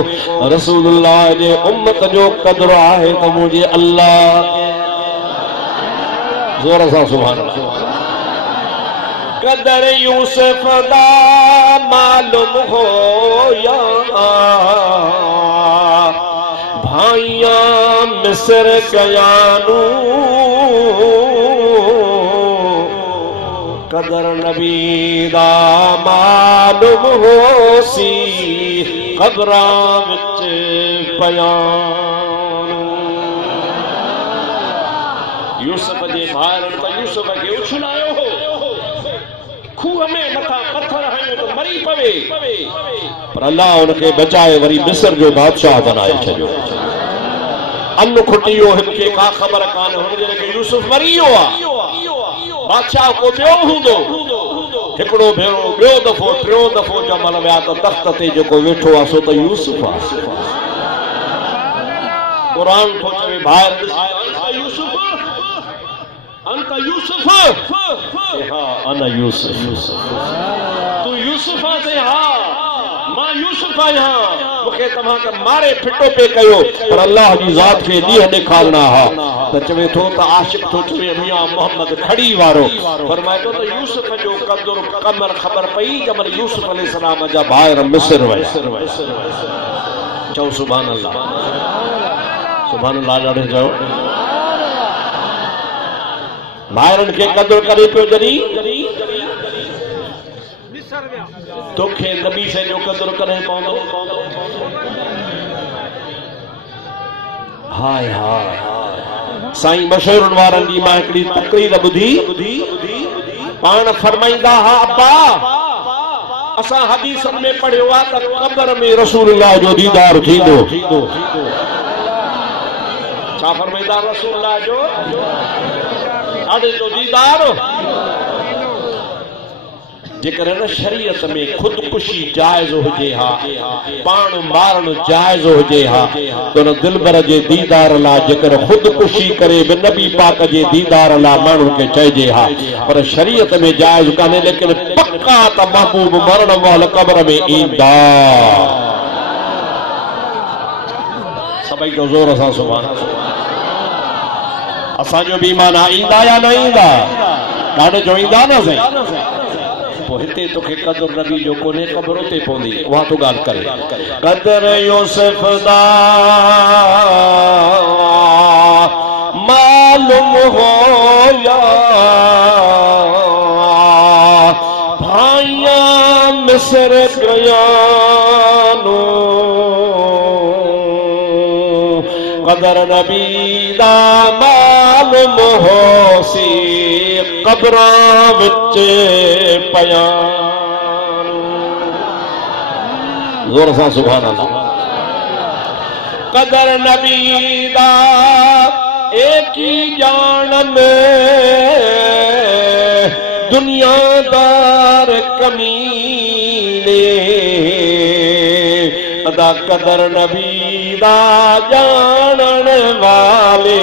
रसूलुल्लाह जे उम्मत जो कदुर आहे त मुझे अल्लाह जोर से सुभान अल्लाह कदर यूसुफ दा मालूम हो या भाइया मिस्र गयानू कदर नबी दा मालूम हो सी कब्रां विच पयान। यूसुफ जे भाइरनि त यूसुफ खे उछलायो हो, खूह में मथा पत्थर हणियो तो मरी पवे, पर अल्लाह उनखे बचाए वरी मिस्र जो बादशाह बनाए छॾियो। अन्न खुटियो हिनखे का ख़बर कान, हुन जे के यूसुफ मरी वियो आहे। बादशाह को ॿियो हूंदो, हिकिड़ो भेरो ॿियो दफ़ो टियों दफ़ो जमल विया त तख़्त ते जेको वेठो आहे सो त यूसुफ आहे। क़ुरान थो चवे भाइर यूसुफ अंत यूसुफ, हाँ अना यूसुफ, तू यूसुफ आहे, हाँ मां यूसुफ आहियां, मूंखे तव्हां खे मारे फिटो पे कयो, पर अल्लाह जी ज़ात खे ॾींहं ॾेखारणा हा त चवे थो त आशिक़ थो चवे मियां मोहम्मद खड़ी वारो, फरमाए थो त यूसुफ जो क़दुर कमर ख़बर पई जमल यूसुफ अलैहिस्सलाम जा भाइर मिस्र विया। चओ सुभान अल्लाह, सुभान अल्लाह ॾाढे चओ। भाइरनि खे क़दुर करे पियो जॾहिं तोखे नबी से जो क़दुर करे पवंदो। हाय हाय साईं मशहूरनि वारनि जी मां हिकिड़ी तकरीर ॿुधी, पाण फरमाईंदा हा अब्बा असां हदीसनि में पढ़ियो आहे त क़ब्र में रसूलुल्लाह जो दीदार थींदो। छा फरमाईंदा रसूलुल्लाह जो ॾाढे जो दीदार। जेकर न शरीयत में खुदकुशी जायज़ हुजे हा, पाण मारण जायज़ हुजे हा, तो न दिलबर जे दीदार लाइ जेकर खुदकुशी करे बि नबी पाक जे दीदार लाइ माण्हू खे चइजे हा, पर शरीयत में जायज़ कान्हे। लेकिन पक्का त महबूब मरण महिल क़ब्र में ईंदा। सभई जो ज़ोर सां सुभान अल्लाह। असांजो बि ईमान ईंदा या न ईंदा? ॾाढो जो ईंदा न साईं। पोइ हिते तोखे क़दुर नबी जो कोन्हे, क़ब्र ते पवंदी, उहा तूं ॻाल्हि करे। क़दुर यूसुफ दा मालूम होया भाइयां मिस्र गयानो, क़दर नबी दा मालूम होसी क़ब्र विच पयान। ज़ोर सां सुभान अल्लाह। क़दर नबी दा एक ही जानन दुनियादार कमीने, अदा क़दर नबी दा जानन वाले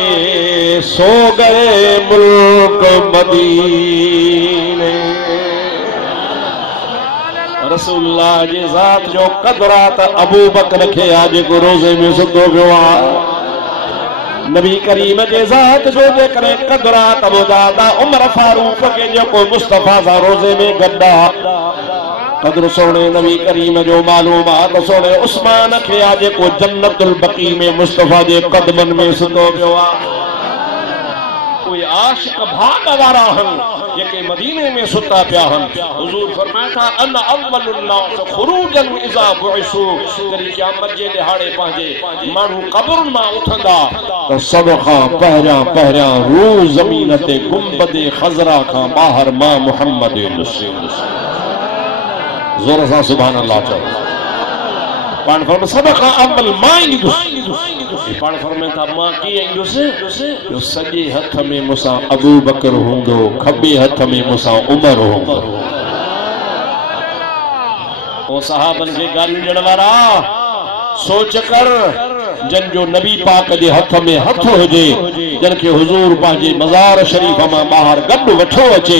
सो गए मुल्क मदीने। रसूलुल्लाह जी ज़ात जो क़दर आहे त अबू बकर खे आज को रोज़े में सुतो पियो आहे। नबी करीम जे ज़ात जो जेकॾहिं क़दर आहे त ॿुधाता उमर फारूक खे जेको मुस्तफ़ा सां रोज़े में गॾु आहे। क़दर सोने नबी करीम जो मालूम आहे त सोने उस्मान खे आहे जेको जन्नतुल बकी में मुस्तफ़ा जे क़दमनि में सुतो पियो आहे। कोई आशिक भाग वारा आहिनि जेके मदीने में सुता पिया आहिनि। हुज़ूर फरमाया था अन अव्वलुन नास ख़ुरूजन इज़ा बुइसू, जॾहिं क़यामत जे ॾिहाड़े पंहिंजे माण्हू क़ब्रुनि मां उथंदा त सभ खां पहिरियां रूह ज़मीन ते गुंबदे ख़ज़रा खां ॿाहिरि मां मुहम्मद ज़ोर सां सुभान अल्लाह चओ। पाण फरमाए सभ खां अव्वल मां ईंदुसि। पाण फरमाए था मां कीअं ईंदुसि? जो सॼे हथ में मूंसां अबू बकर हूंदो, खॿे हथ में मूंसां उमर हूंदो। ओ सहाबनि खे ॻाल्हियूं ॾियण वारा सोच कर, जन जो नबी पाक जे हथ में हथ हुजे, जन के हुजूर पंहिंजे मज़ार शरीफ मां ॿाहिरि गॾु वठो अचे,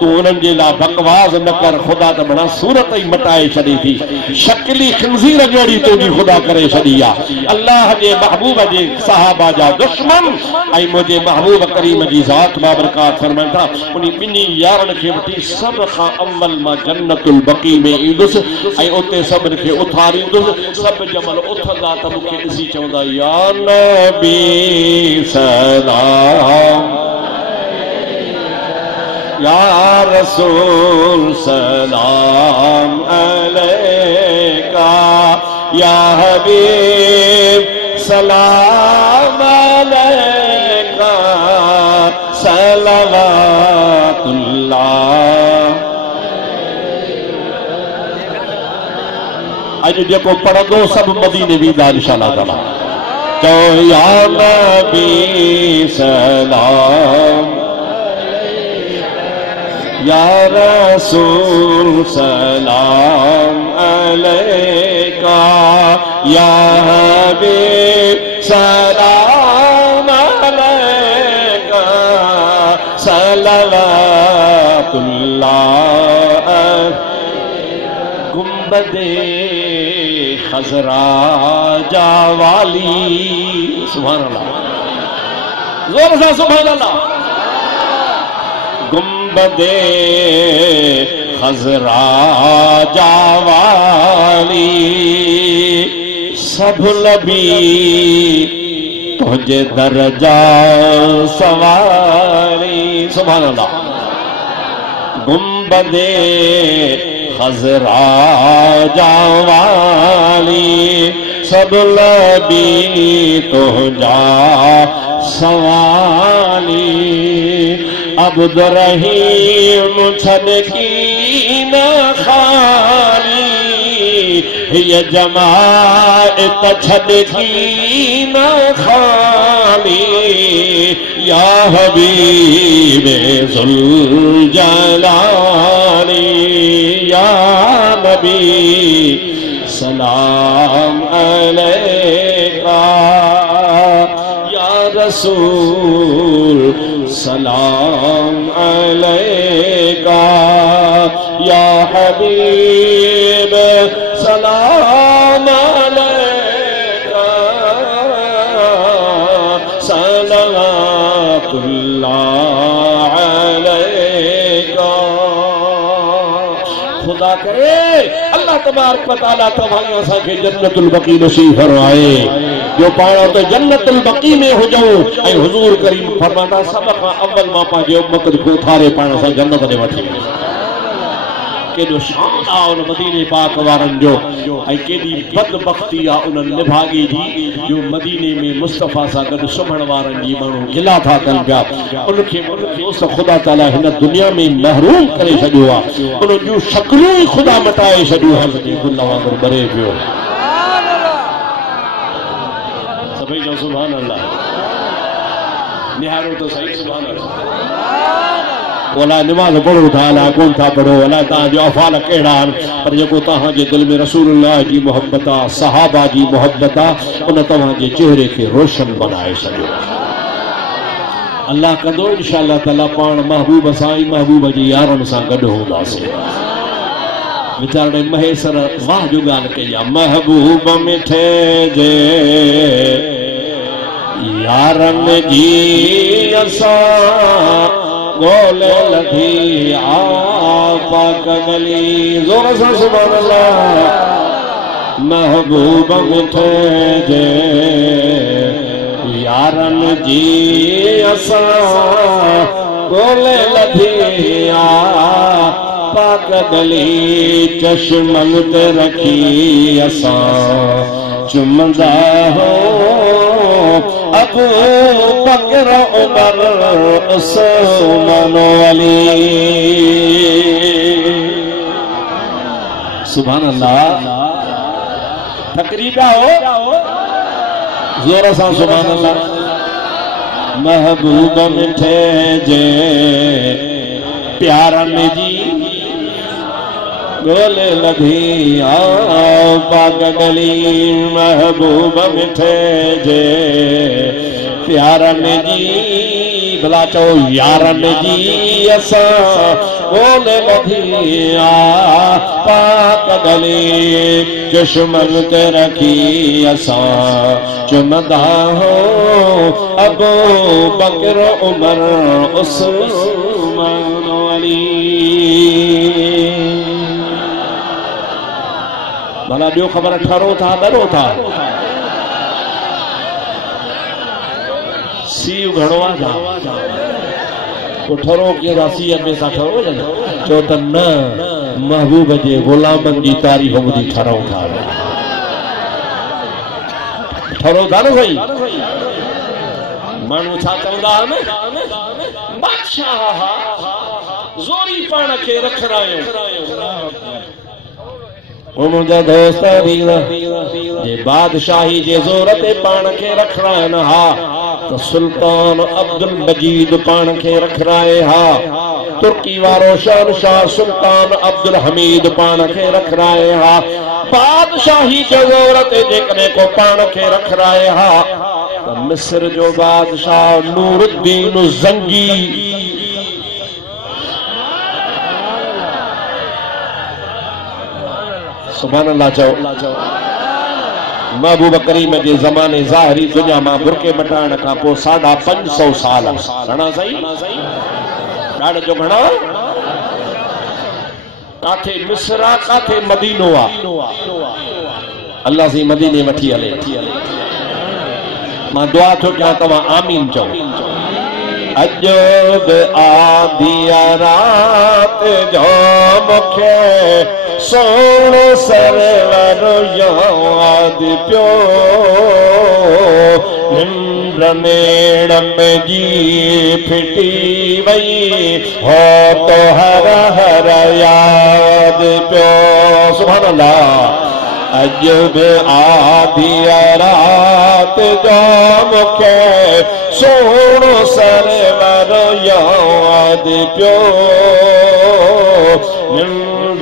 तूं उन्हनि जे लाइ बकवास न कर। ख़ुदा त बणा सूरत ई मटाए छॾी थी, शकिली खिंज़ीर जहिड़ी तुंहिंजी ख़ुदा करे छॾी आहे। अल्लाह जे महबूब जे सहाबा जा दुश्मन ऐं मुंहिंजे महबूब करीम जी ज़ात बाबरकात फरमाइनि था, उन ॿिन्ही यारनि खे वठी सभ खां अव्वल मां जन्नतुल बकी में ईंदुसि ऐं उते सभिनि खे उथारींदुसि। सभु जमल उथंदा त मूंखे ॾिसी चवंदा या नबी सलाम, या रसूल सलाम अलैका, या हबीब सलाम अलैका सलवातुल्लाह। अज जेको पढ़ंदो सब मदीने वेंदा इंशाअल्लाह ताला। चओ या नबी सलाम, या रसूल सलाम अलैका, या हबीब सलाम अलैका सलवातुल्लाह। गुंबदे खजरा जावाली, सुभान अल्लाह, जोर से सुभान अल्लाह। गुंबदे खजरा जावाली, सब नबी तुझे दरजा सवारी, सुभान अल्लाह। गुंबदे खजरा जावाली, सब नबी तुझा सवाली। अब्द रहीम छड़की न खाली, ये जमात छड़की न खाली। या हबीबे ज़ुल जलाली, या नबी सलाम अलैका, या रसूल सलाम अलैका, या हबीब सलाम अलैका सलवातुल्लाह अलैका। खुदा करे अल्लाह तबारक व तआला तव्हां असांखे जन्नतुल बकी नसीब फरमाए, जो पाण तो जन्नतुल बकी में हुजो। ऐं हुजूर करीम फरमाता सब खां अव्वल मां पंहिंजे उम्मत को थारे पाण सां जन्नत में वठी वञे। केॾो शान आहे उन मदीने पाक वारनि जो, ऐं केॾी बदबख्ती आहे उन निभागी जी जो मदीने में मुस्तफ़ा सां गॾु सुम्हण वारनि जी माण्हू गिला था कनि पिया। उनखे ख़ुदा ताला हिन दुनिया में महरूम करे छॾियो आहे, उन जूं शक्लूं ई ख़ुदा मटाए छॾियूं आहिनि। गुल वांगुरु ॿरे पियो। सभई जो सुभान अल्लाह, निहारो तो सही सुभान अल्लाह। ओला नमाज पढ़ो था, अला कोन था पढ़ो, अला तव्हांजो अफ़ाल कहिड़ा आहिनि, पर जेको तव्हांजे दिलि में रसूलुल्लाह जी मोहब्बत आहे, सहाबा जी मोहब्बत आहे, उन तव्हांजे चेहरे खे रोशन बनाए छॾियो। अल्लाह कंदो इंशाअल्लाह ताला पाण महबूब सां ई महबूब जी यारनि सां गॾु हूंदासीं। वीचारे महेसर वाह जो ॻाल्हि कई आहे, महबूब मिठे जे यारनि जी असां गोले लधी आपा कगली। जोर से सुभान अल्लाह। महबूब मिठे जे यारन जी असां गोले लधी आपा कगली। चश्मन ते रखी असां चुमंदा हो अबू बकर उमर उस्मान अली। सुभान अल्लाह। तकरीबा हो जोर से सुभान अल्लाह। महबूब मिठे जे प्यारन जी गोले लधी पाक गली। महबूब मिठे जे प्यारन जी भला चो यारन जी असां गोले लधी पाक गली। चश्मन ते रखी असां चुमंदा हो अबू बकर उमर उस्मान अली। भला ॿियो ख़बर ठरो था डरो था सीउ घणो आहे तो ठरो कीअं सीउ में सां ठरो चओ त न महबूब जे ग़ुलामनि जी तारीफ़ ॿुधी ठरो था। थोरो था न सही माण्हू छा चवंदा आहिनि बादशाह ज़ोरी पाण खे रखंदा आहियूं मुंहिंजा दोस्त जे बादशाही जे ज़ोर ते पाण खे रखंदा आहिनि हा तो सुल्तान अब्दुल मजीद पाण खे रखराए हा तुर्की वारो शहंशाह सुल्तान अब्दुल हमीद पाण खे रखराए हा बादशाही जो ज़ोर ते जेकॾहिं को पाण खे रखराए हा तो मिस्र जो बादशाह नूरुद्दीन ज़ंगी सुभान अल्लाह चओ महबूब करीम के ज़माने ज़ाहिरी दुनिया मां बुरके मटाइण खां पोइ 550 साल घणा सही ॾाढे जो घणा काथे मिस्र काथे मदीनो आ अल्लाह सी मदीने वठी हले मां दुआ थो कयां तव्हां आमीन चओ अजब आदिया रात जो मुखे सोनो सरवर याद प्यो निम्र नेड़ में जी फिटी वई हो तो हर हर याद प्यो सुभान अल्लाह अजब आदिया रात जो मुखे सोनो सरवर याद प्यो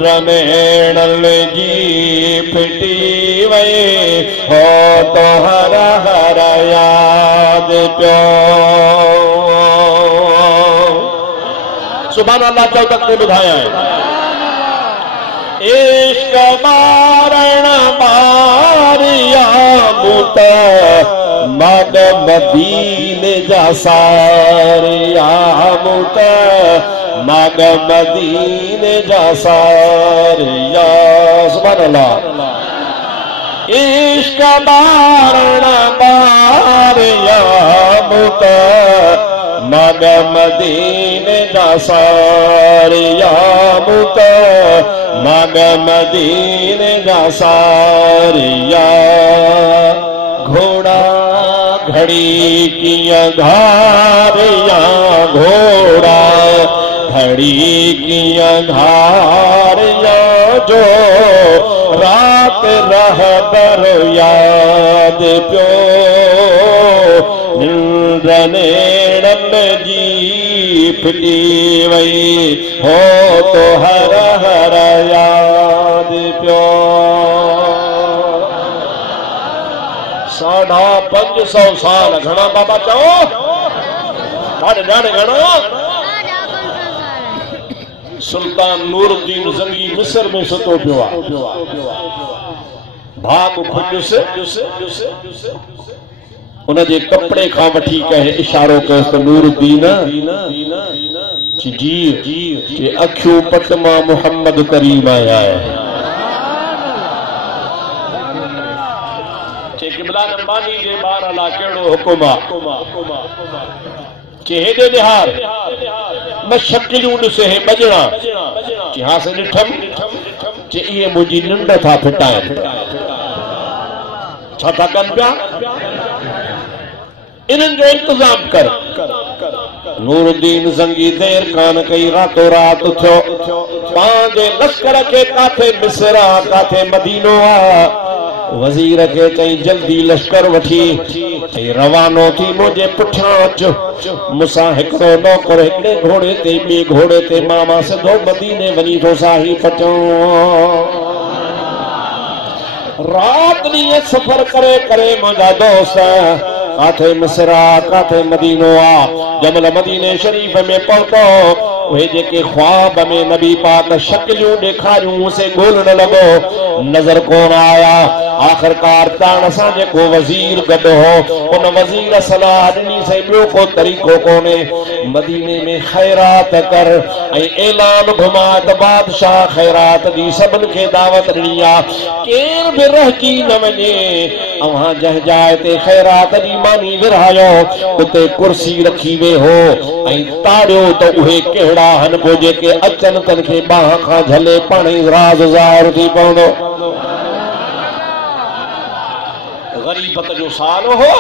रमेणल जी फिटी वई हो तो हर हर याद प्यो सुभान अल्लाह चओ तक ॿुधाया इश्क मारण मारिया मुत मग मदीने जा सारिया मुत मग मदीने जा सारिया सुभान अल्लाह इश्क मारण मारिया मुत मग मदीने जा सारिया मुत मग मदीने जा सारिया घोड़ा घड़ी किया घारिया घोड़ा घड़ी किया घारिया जो रात रह बर याद प्यो नेड़न जी फिटी वई हो तो हर हर याद प्यो 550 साल घणा बाबा चओ ॾाढे घणा सुल्तान नूरुद्दीन ज़ंगी मिस्र में सुतो पियो आहे भाग खुजुस उन जे कपड़े खां वठी कहे इशारो कयोसि त नूरुद्दीन जी जे अखियूं पट मां मोहम्मद करीम आया चे क़िबला नंबानी जे ॿार लाइ कहिड़ो हुकुम आहे चे हेॾे निहार न शकिलियूं ॾिसे हे बजड़ा चे हा से ॾिठम चे इहे मुंहिंजी निंड था फिटाइनि छा था कनि पिया इन्हनि जो इंतजाम कर नूरुद्दीन ज़ंगी देर कान कई रातो रात थियो पंहिंजे लश्कर खे काथे मिस्र काथे मदीनो आहे वजीर के चई जल्दी लश्कर वठी रवानो थी मुझे पुठियां अचो मुसा हिकड़ो नौकर हिकड़े घोड़े ते ॿिए घोड़े ते मामा सिधो मदीने वञी थो साही पचो रात ॾींहुं सफ़र करे करे मुंहिंजा दोस्त काथे मिस्र काथे मदीनो आ जमल मदीने शरीफ में पहुतो वे जेके ख्वाब में नबी पाक शक्लियूं ॾेखारियूं से ॻोल्हण लॻो नज़र कोन आया आखिरकार ताण सां जेको वज़ीर गॾु हो उन वज़ीर सलाह ॾिनी से ॿियो को तरीक़ो कोन्हे मदीने में ख़ैरात कर ऐं ऐलान घुमाए त बादशाह ख़ैरात दी सभिनि खे दावत ॾिनी आहे केर बि रहिजी न वञे अव्हां जंहिं जाइ ते ख़ैरात ॾी मानी विरहायो उते कुर्सी रखी वेहो ऐं ताड़ियो त उहे कहिड़ा आहिनि पोइ जेके अचनि तन खे बाह खां झले पाण ई राज़ ज़ाहिर थी पवंदो गरीबत जो साल हो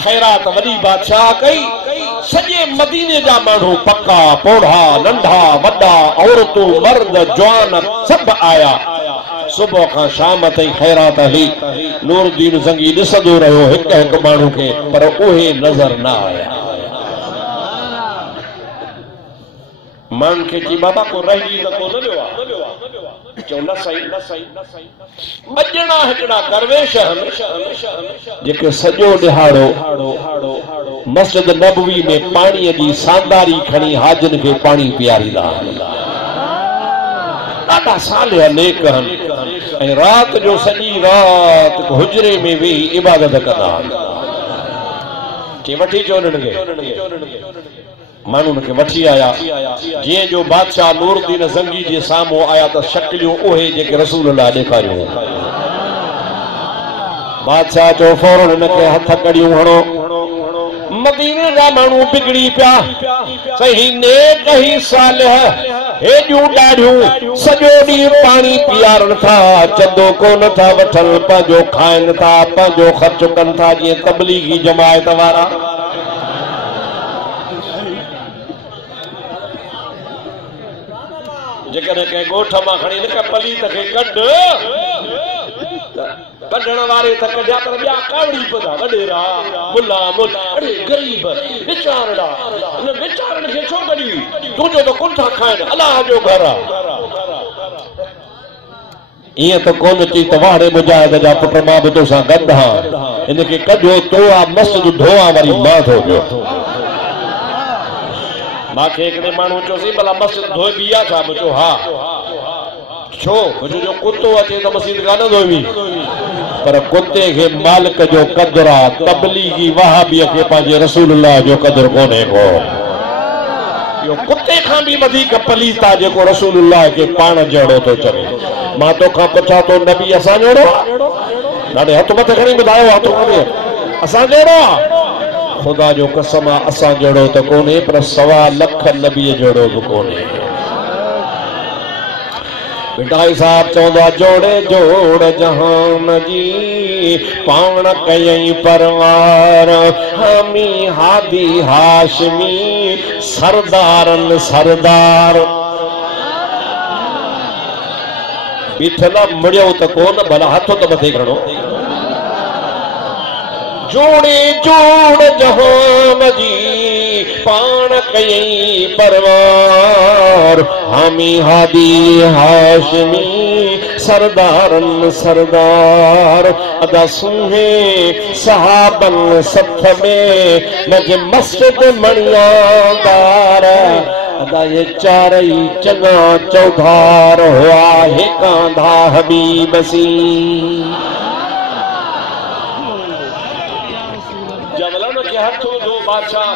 खैरात वडी बादशाह कई सजे मदीने जा मानू पक्का पोढ़ा नंढा वड्डा औरतूं मर्द जवान सब आया सुबह का शाम ताईं खैरात हली नूरुद्दीन ज़ंगी ॾिसंदो रहियो हिक हिक माण्हू खे पर उहे नज़र न आया मन के की बाबा को रही त को न वियो चो न सही अजणा हिकड़ा दरवेश जेके सॼो ॾिहाड़ो मस्जिद नबवी में पाणीअ जी सांदारी खणी हाजन खे पाणी पीआरींदा ॾाढा सालिह नेक ऐं रात जो सॼी रात हुजरे में वेही इबादत कंदा के वठी चो उन्हनि खे माण्हुनि खे वठी आया जीअं जो बादशाह नूरुद्दीन ज़ंगी जे साम्हूं आया त शक्लियूं उहे जेके रसूल अल्लाह ॾेखारियूं बादशाह चो फौरन हिनखे हथ कड़ियूं हणो मदीने जा माण्हू बिगड़ी पिया सही नेक ही सालिह हेॾियूं ॾाढियूं सॼो ॾींहुं पाणी पीआरण था चंदो कोन था वठनि पंहिंजो खाइनि था पंहिंजो ख़र्च कनि था जीअं तबलीगी जमायत वारा जेकॾहिं कंहिं ॻोठ मां खणी न पलीत खे कढण वारे त कढिया पर ॿिया कावड़ी पदा वॾेरा मुला मुल अड़े गरीब वीचारड़ा उन वीचारनि खे छो कढी तुंहिंजो त कोन था खाइनि अलाह जो घर आहे ईअं त कोन थी त वाड़े मुजाहिद जा पुट मां बि तोसां गॾु आहियां हिनखे कढियो तो आहे मस्जिद धोआ वरी मां थो पियो मांखे हिकिड़े माण्हू चयोसीं भला मस्जिद धोइबी आहे छा मूं चयो हा छो मुंहिंजो कुतो अचे त मस्जिद कान धोइबी पर कुते खे मालिक जो क़दुरु आहे तबलीगी वहाबीअ खे पंहिंजे रसूल अल्लाह जो क़दुरु कोन्हे को इहो कुते खां बि वधीक पलीत आहे जेको रसूल अल्लाह खे पाण जहिड़ो थो चवे मां तोखां पुछां थो नबी असां जहिड़ो ॾाढे हथ मथे खणी ॿुधायो हथ खणी असां जहिड़ो आहे खुदा जो कसम आहे असां जहिड़ो त कोन्हे पर 1.25 लख नबीअ जहिड़ो बि कोन्हे बिटाई साहब चवंदा जोड़े जोड़ जहान जी पाण कयई परवार हामी हादी हाशमी सरदारन सरदार बीठल मुड़ियो त कोन भला हथ त मथे खणो जोड़े जोड़ जहान जी पाण कयई परवार हामी हादी हाशमी सरदारन सरदार अदा सुहे सहाबन सथ में नज मस्जिद मणियादार अदा ये चारई चना चौधार हुआ है कांधा हबीब सी हथ जो बादशाह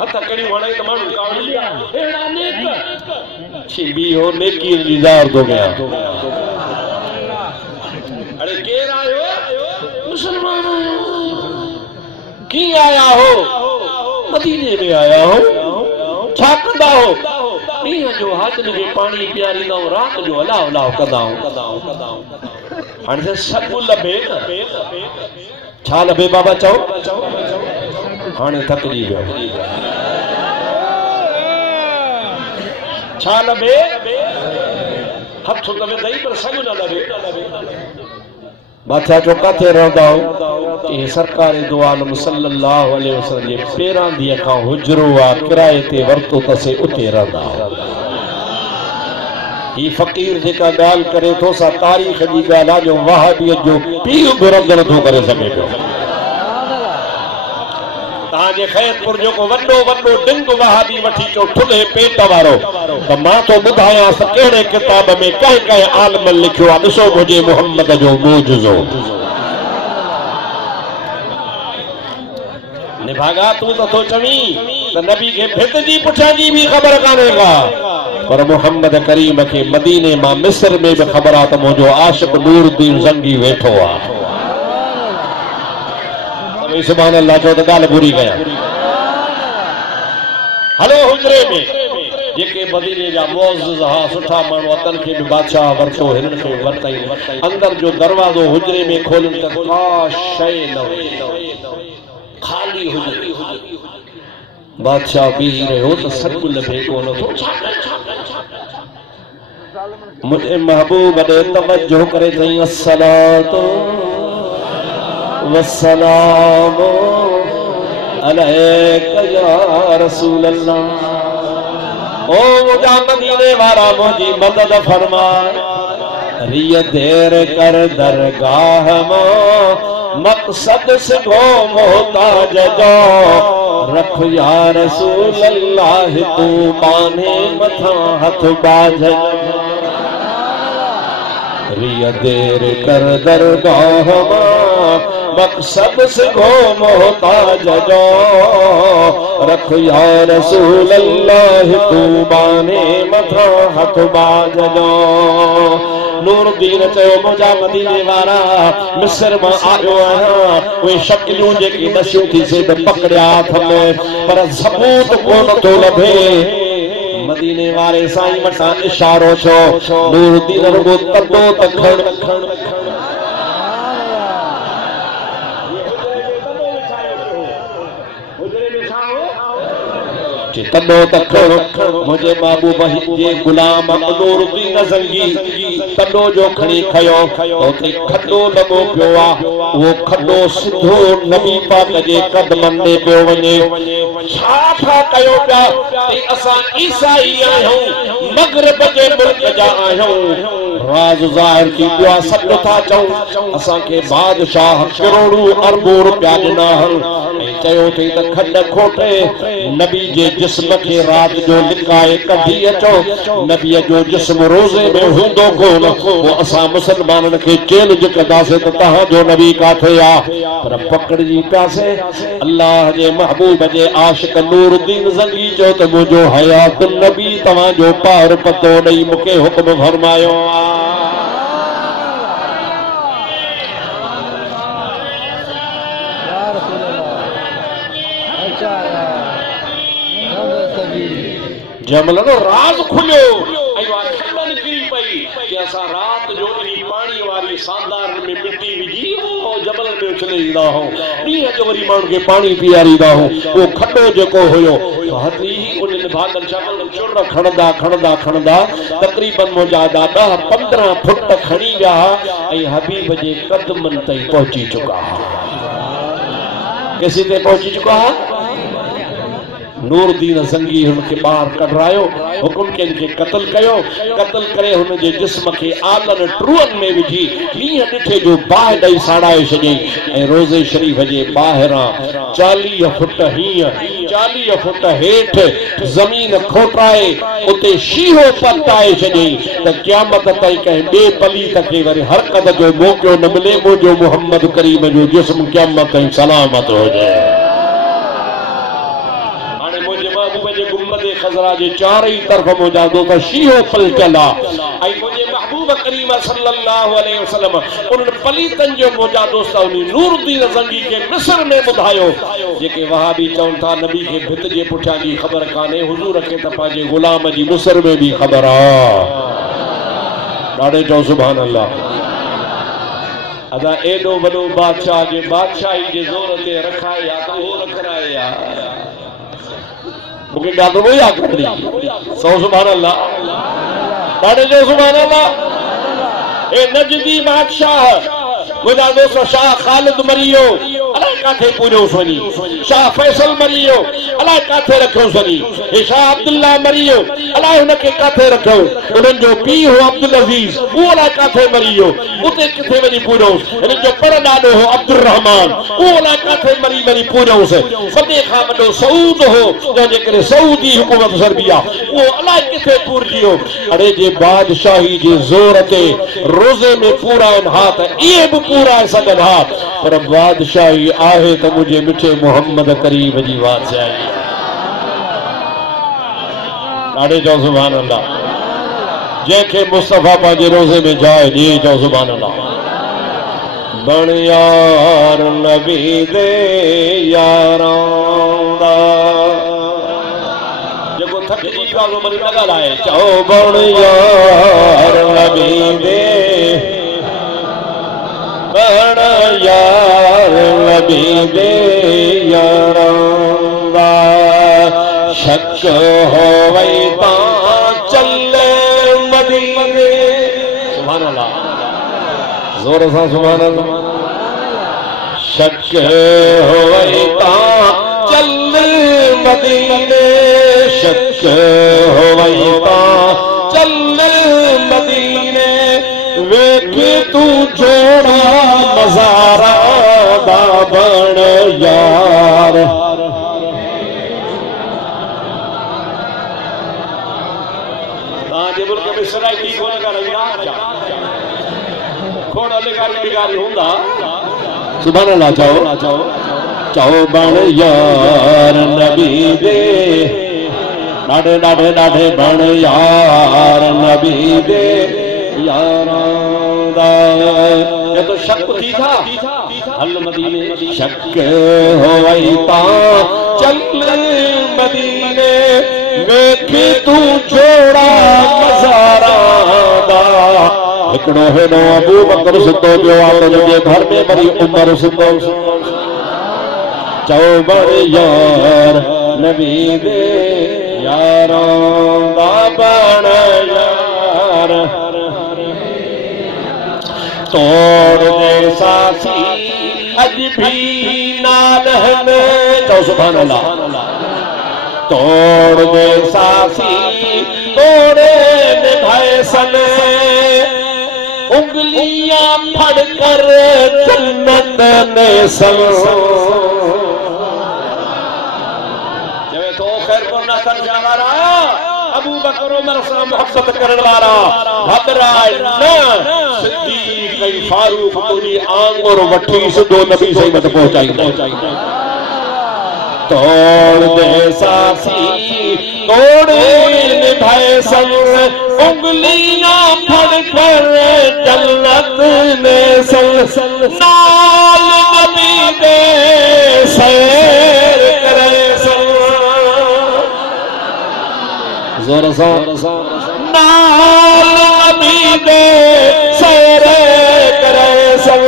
हथ कड़ी वणे त माण्हू कावड़ी हेड़ा नेक छिबी हो नेकी इंतजार तो गया अरे केर आयो मुसलमान आयो की आया हो मदीने में आया हो छा कंदा हो ॾींहं जो हाजन खे पाणी पीआरींदा आहियूं रात जो अलाह अलाह कंदा आहियूं हाणे सभु लभे न छा लभे बाबा चओ हाणे थकजी वियो छा लभे हथ त विधई पर सॻु न लभे बादशाह चो किथे रहंदा आहियो सरकारी दो आलम सल्लल्लाहु अलैहि वसल्लम जे पेरां ॾींहं खां हुजरो आहे किराए ते वरितो अथसि उते रहंदा ही फ़क़ीर जेका ॻाल्हि करे थो सा तारीख़ जी ॻाल्हि आहे जो वहाबीअ जो पीउ बि रद्द नथो करे सघे पियो तव्हांजे खैरपुर जेको वॾो वॾो डिंग वहाबी वठी चो थुल्हे पेट वारो त मां थो ॿुधायांसि कहिड़े किताब में कंहिं कंहिं आलम लिखियो आहे ॾिसो मुंहिंजे मुहम्मद जो मोजज़ो निभागा तूं त थो चवीं त नबी खे भित जी पुठियां जी बि ख़बर कान्हे का पर मोहम्मद करीम खे मदीने मां मिस्र में भी खबर आ त मुझो आशिक नूरुद्दीन ज़ंगी वेठो आ तभी सुभान अल्लाह चो त गाल बुरी कया हलो हुजरे में जेके मदीने जा मुअज़्ज़िज़ हा सुठा माण्हू अतन खे बि बादशाह वरतो हिननि खे वरतई अंदर जो दरवाज़ो हुजरे में खोलनि त का शइ न हुई खाली हुजरे बादशाह बीही रहियो त सॾु लभे कोन थो मुझे महबूब ने तवज्जो करे थई अस्सलातु वस्सलामु अलैका या रसूल अल्लाह ओ मुझा मदीने वाला मुझी मदद फरमाए रिय देर कर दरगाह मो मकसद से गो मोहताज जो रख या रसूल अल्लाह तू बाने मथा हथ बाज रिय देर कर दरगाह मो मकसद से गो मोहताज जो रख या रसूल अल्लाह तू बाने मथा हथ बाज जो नूरुद्दीन चयो मुझा मदीने वारा मिस्र मां आयो आहियां उहे शक्लियूं जेकी नशियूं थी से पकड़िया हथ में पर सबूत कोन थो लभे मदीने वारे साईं वटां इशारो छो नूरुद्दीन रुगो तॾो त खण तॾो त मुझे महबूब जे गुलाम नूरुद्दीन ज़ंगी तॾो जो खणी खयो उते खॾो लॻो पियो आहे उहो खॾो सिधो नबी पाक जे क़दमनि में पियो वञे छा कयो पिया असां ईसाई आहियूं मग़रिब जे मुल्क जा आहियूं राज ज़ाहिर थी पियो आहे सॾु था चऊं असांखे बादशाह करोड़ूं अरबूं रुपया ॾिना ऐं चयो अथई त खॾ खोटे नबी जे जिस्म खे राति जो लिकाए कढी अचो नबीअ जो जिस्म रोज़े में हूंदो कोन पोइ असां मुसलमाननि खे चैलेंज कंदासीं त तव्हांजो नबी काथे आहे पर पकड़जी पियासीं अल्लाह जे महबूब जे आशिक़ नूरुद्दीन ज़ंगी चयो त मुंहिंजो हयात नबी तव्हांजो पार पतो ॾेई मूंखे हुक्म फरमायो आहे जमल नो राज खुलियो निकिरी पई कि असां रात जो इन पानी वाली सांदार में मिट्टी विझी वो जबल में उछले ईंदा हो ॾींहं जो वरी माण्हुनि खे पाणी पीआरींदा हो वो खॾो जेको हुयो हथी उन्हनि भागल जबल चुर खणंदा खणंदा खणंदा तक़रीबन मुंहिंजा 10-15 फुट खणी विया ऐं हबीब जे कदमनि ताईं पहुची चुका केसी ते पहुची चुका नूरुद्दीन ज़ंगी हुनखे ॿाहिरि कढरायो हुकुम के इनके कत्ल कयो कत्ल करे हुन जे जिस्म खे आलन ट्रुअन में विझी ॾींहं ॾिठे जो बाहि ॾेई साड़ाए छॾियईं ऐं रोज़े शरीफ़ जे ॿाहिरां 40 फुट हीअं 40 फुट हेठि ज़मीन खोटाए उते शीहो पताए छॾियईं त क़यामत ताईं कंहिं ॿिए पलीत खे वरी हरकत जो मौक़ो न मिले मुंहिंजो मुहम्मद करीम जो जिस्म क़यामत ताईं सलामत हुजे खज़रा जे चारई तरफ़ मुंहिंजा दोस्त शीहो पलटियल आहे ऐं मुंहिंजे महबूब करीम सल्लल्लाहु अलैहि वसल्लम उन्हनि पलीतनि जो मुंहिंजा दोस्त उन नूरुद्दीन ज़ंगी खे मिस्र में ॿुधायो जेके वहाबी चवनि था नबी खे भित जे पुठियां जी ख़बर कान्हे हुज़ूर खे त पंहिंजे ग़ुलाम जी मिस्र में बि ख़बर आहे ॾाढे चओ सुभान अल्लाह अदा एॾो वॾो बादशाह जे बादशाही जे ज़ोर ते रखाए या त उहो रखराए या मुझे ॾाढो याद करी सौ सुभान अल्लाह ॾाढे जो सुभान अल्लाह ए नजदी बादशाह मुझा दोस्त शाह खालिद मरियो अलाए काथे पूरो वञी शाह फैसल मरियो अलाए काथे रखियो वञी हे शाह अब्दुल्ला मरियो अलाए हुनखे काथे रखियो उन्हनि जो पीउ हो अब्दुल अज़ीज़ उहो अलाए काथे मरियो उते किथे वञी पूरो हिन जो पर ॾाॾो हो अब्दुल रहमान उहो अलाए काथे मरी वञी पूरो सभु खां वॾो सऊद हो जंहिंजे करे सऊदी हुकूमत सर्बिया उहो अलाए किथे पूरजी वियो अड़े जे बादशाही जे ज़ोर ते रोज़े में पूरा आहिनि हा त इहे बि पूरा सघनि हा पर बादशाही आहे त मुंहिंजे मिठे मोहम्मद करीम जी बादशाही ॾाढे चओ सुभान अल्लाह जंहिंखे मुस्तफ़ा पंहिंजे रोज़े में जाइ ॾिए चओ सुभान अल्लाह बण यार नबी दे यारां दा जेको थक जी पियो वरी लगा लाए चओ बण यार नबी दे बण यार नबी दे यारा शक हो वई ता चले मदीने सुभान अल्लाह जोर से सुभान अल्लाह शक हो वई ता चले मदीने शक हो वई ता चले मदीने वेख तू जोड़ा नजारा दा बण यार मुल्क में सराइकी कोन करंदा खोड़ लेगारी बिगारी हुंदा सुभान अल्लाह चाओ बण यार नबी दे डाढे डाढे डाढे बण यार नबी दे यारा दा ये तो शक थी था हल मदीने शक होई ता चल मदीने वेख तू जोड़ा नजारा दा हिकड़ो हेडो अबू बकर सुतो पियो आहे जे घर में वरी उमर सुतो चओ बण यार नबी दे यारां दा बण यार तोड़ दे साथी अज भी नादहन चओ सुभान अल्लाह तोड़ दे सासी तोड़े निभाए सन उंगलियां फड़ कर जन्नत ने सन जब तो खैर को ना कर जावारा अबू बकर उमर से मोहब्बत करने वाला घबराए न सिद्दीक फारूक कोनी आंगुर वठी सिधो नबी से मत पहुंचाई तोड़ दे सासी तोड़े निभाए सन उंगलियां फड़ कर जन्नत ने सन नाल नबी दे सैर करे सन जोर से नाल नबी दे सैर करे सन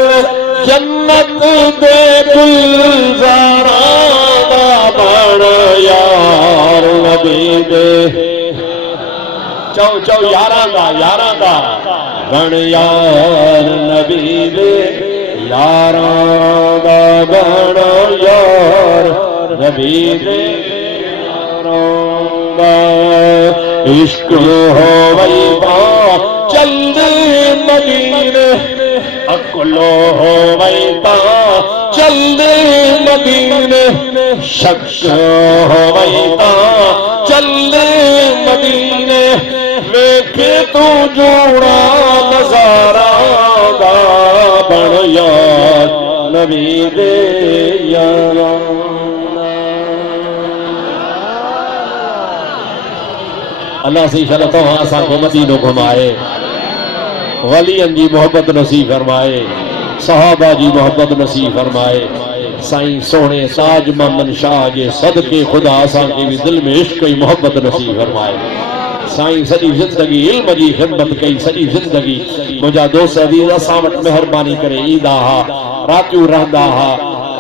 जन्नत दे गुलजारा बण यार नबी दे चौ चौ यारां दा बण यार नबी दे यारां दा बण यार नबी दे यारां दा इश्क हो वई बा चल मदीने अकुलो हो वई ता चल मदीने शक हो वई ता चल मदीने वेख तू जोड़ा नजारा दा बण यार नबी दे यारा अल्लाह से शरत हो असां को मदीनो घुमाए वलियन जी मोहब्बत नसीब फरमाए सहाबा जी मोहब्बत नसीब फरमाए साईं सोने साज मोहम्मद शाह जे सदके खुदा असां के भी दिल में इश्क की मोहब्बत नसीब फरमाए साईं सजी जिंदगी इल्म जी खिदमत कई सजी जिंदगी मुझा दोस्त अजीज असां वट मेहरबानी करे ईंदा हा रातियूं रहंदा हा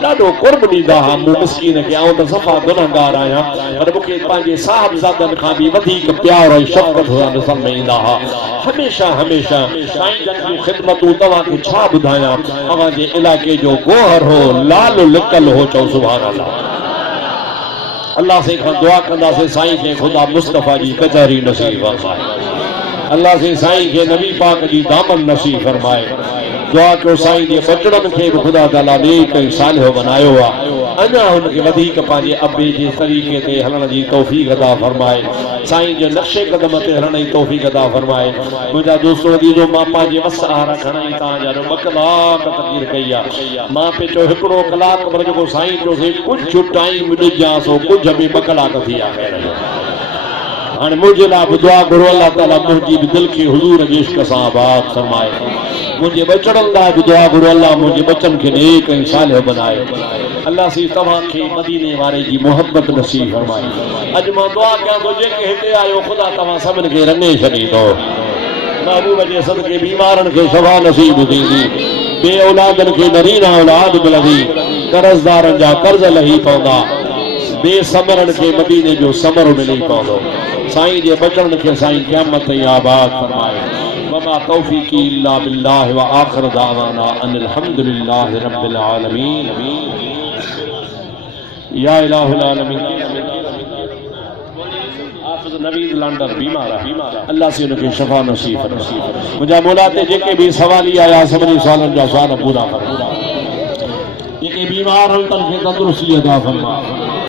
ॾाढो कुर्ब ॾींदा हा मूं मिस्कीन खे आऊं त सफ़ा गुनहगार आहियां पर मूंखे पंहिंजे साहिबज़ादनि खां बि वधीक प्यार ऐं शफ़क़त सां ॾिसण में ईंदा हा हमेशा हमेशा साईं जन जूं ख़िदमतूं तव्हांखे छा ॿुधायां तव्हांजे इलाइक़े जो गोहर हो लाल लिकल हो चओ सुभान अल्लाह अल्लाह से खां दुआ कंदासीं साईं खे ख़ुदा मुस्तफ़ा जी कचहरी नसीब फरमाए अल्लाह से साईं खे नबी पाक जी दामन नसीब फरमाए दुआ कयो साईं जे बचड़न खे भी खुदा ताला नेक ऐं सालिहो बनायो आ अञा हुनखे वधीक पंहिंजे अबे जे तरीक़े ते हलण जी तौफ़ीक़ अता फरमाए साईं जे नक्शे कदम ते हलण जी तौफ़ीक़ अता फरमाए मुंहिंजा दोस्तो अजीजो मां पंहिंजे वस आहार खणाई तव्हांजा 2 कलाक तक़रीर कई आहे मां पे चयो 1 कलाक पर जेको साईं चयोसीं कुझु टाइम ॾिजांसि कुझु बि 2 कलाक थी विया हाणे मुंहिंजे लाइ बि दुआ घुरो अल्लाह ताला मुंहिंजी बि दिलि खे हुज़ूर जे इश्क सां आबाद फरमाए मुझे बचड़न लाइ भी दुआ घुरो अल्लाह मुझे बच्चन के नेक ऐं सालिह बनाए अल्लाह सी तव्हां खे मदीने वारे जी मोहब्बत नसीब फरमाए। अज मां दुआ कयां थो जेके हिते आयो खुदा तव्हां सभिनि खे रंगे छॾींदो। महबूब जे सदके बीमारनि खे शफ़ा नसीब थींदी, बे औलादनि खे नरीना औलाद मिलंदी, कर्ज़दारनि जा कर्ज़ लही पवंदा, बेसमरनि खे मदीने जो समर मिली पवंदो। साईं जे बचड़नि खे साईं क़यामत ताईं आबाद फरमाए। वमा तौफीकी इल्ला बिल्लाह व आखिर दावाना अनिल हम्दुलिल्लाहि रब्बिल आलमीन। या इलाहुल आलमीन। हाफिज़ नवीद लंडन बीमार है, अल्लाह से उनके शफा नसीब फरमाए। मुझा मौला ते जेके भी सवाली आया सभिनी सवालनि जा सवाल पूरा फरमा, जेके बीमार हैं तन खे तंदुरुस्ती अता फरमा।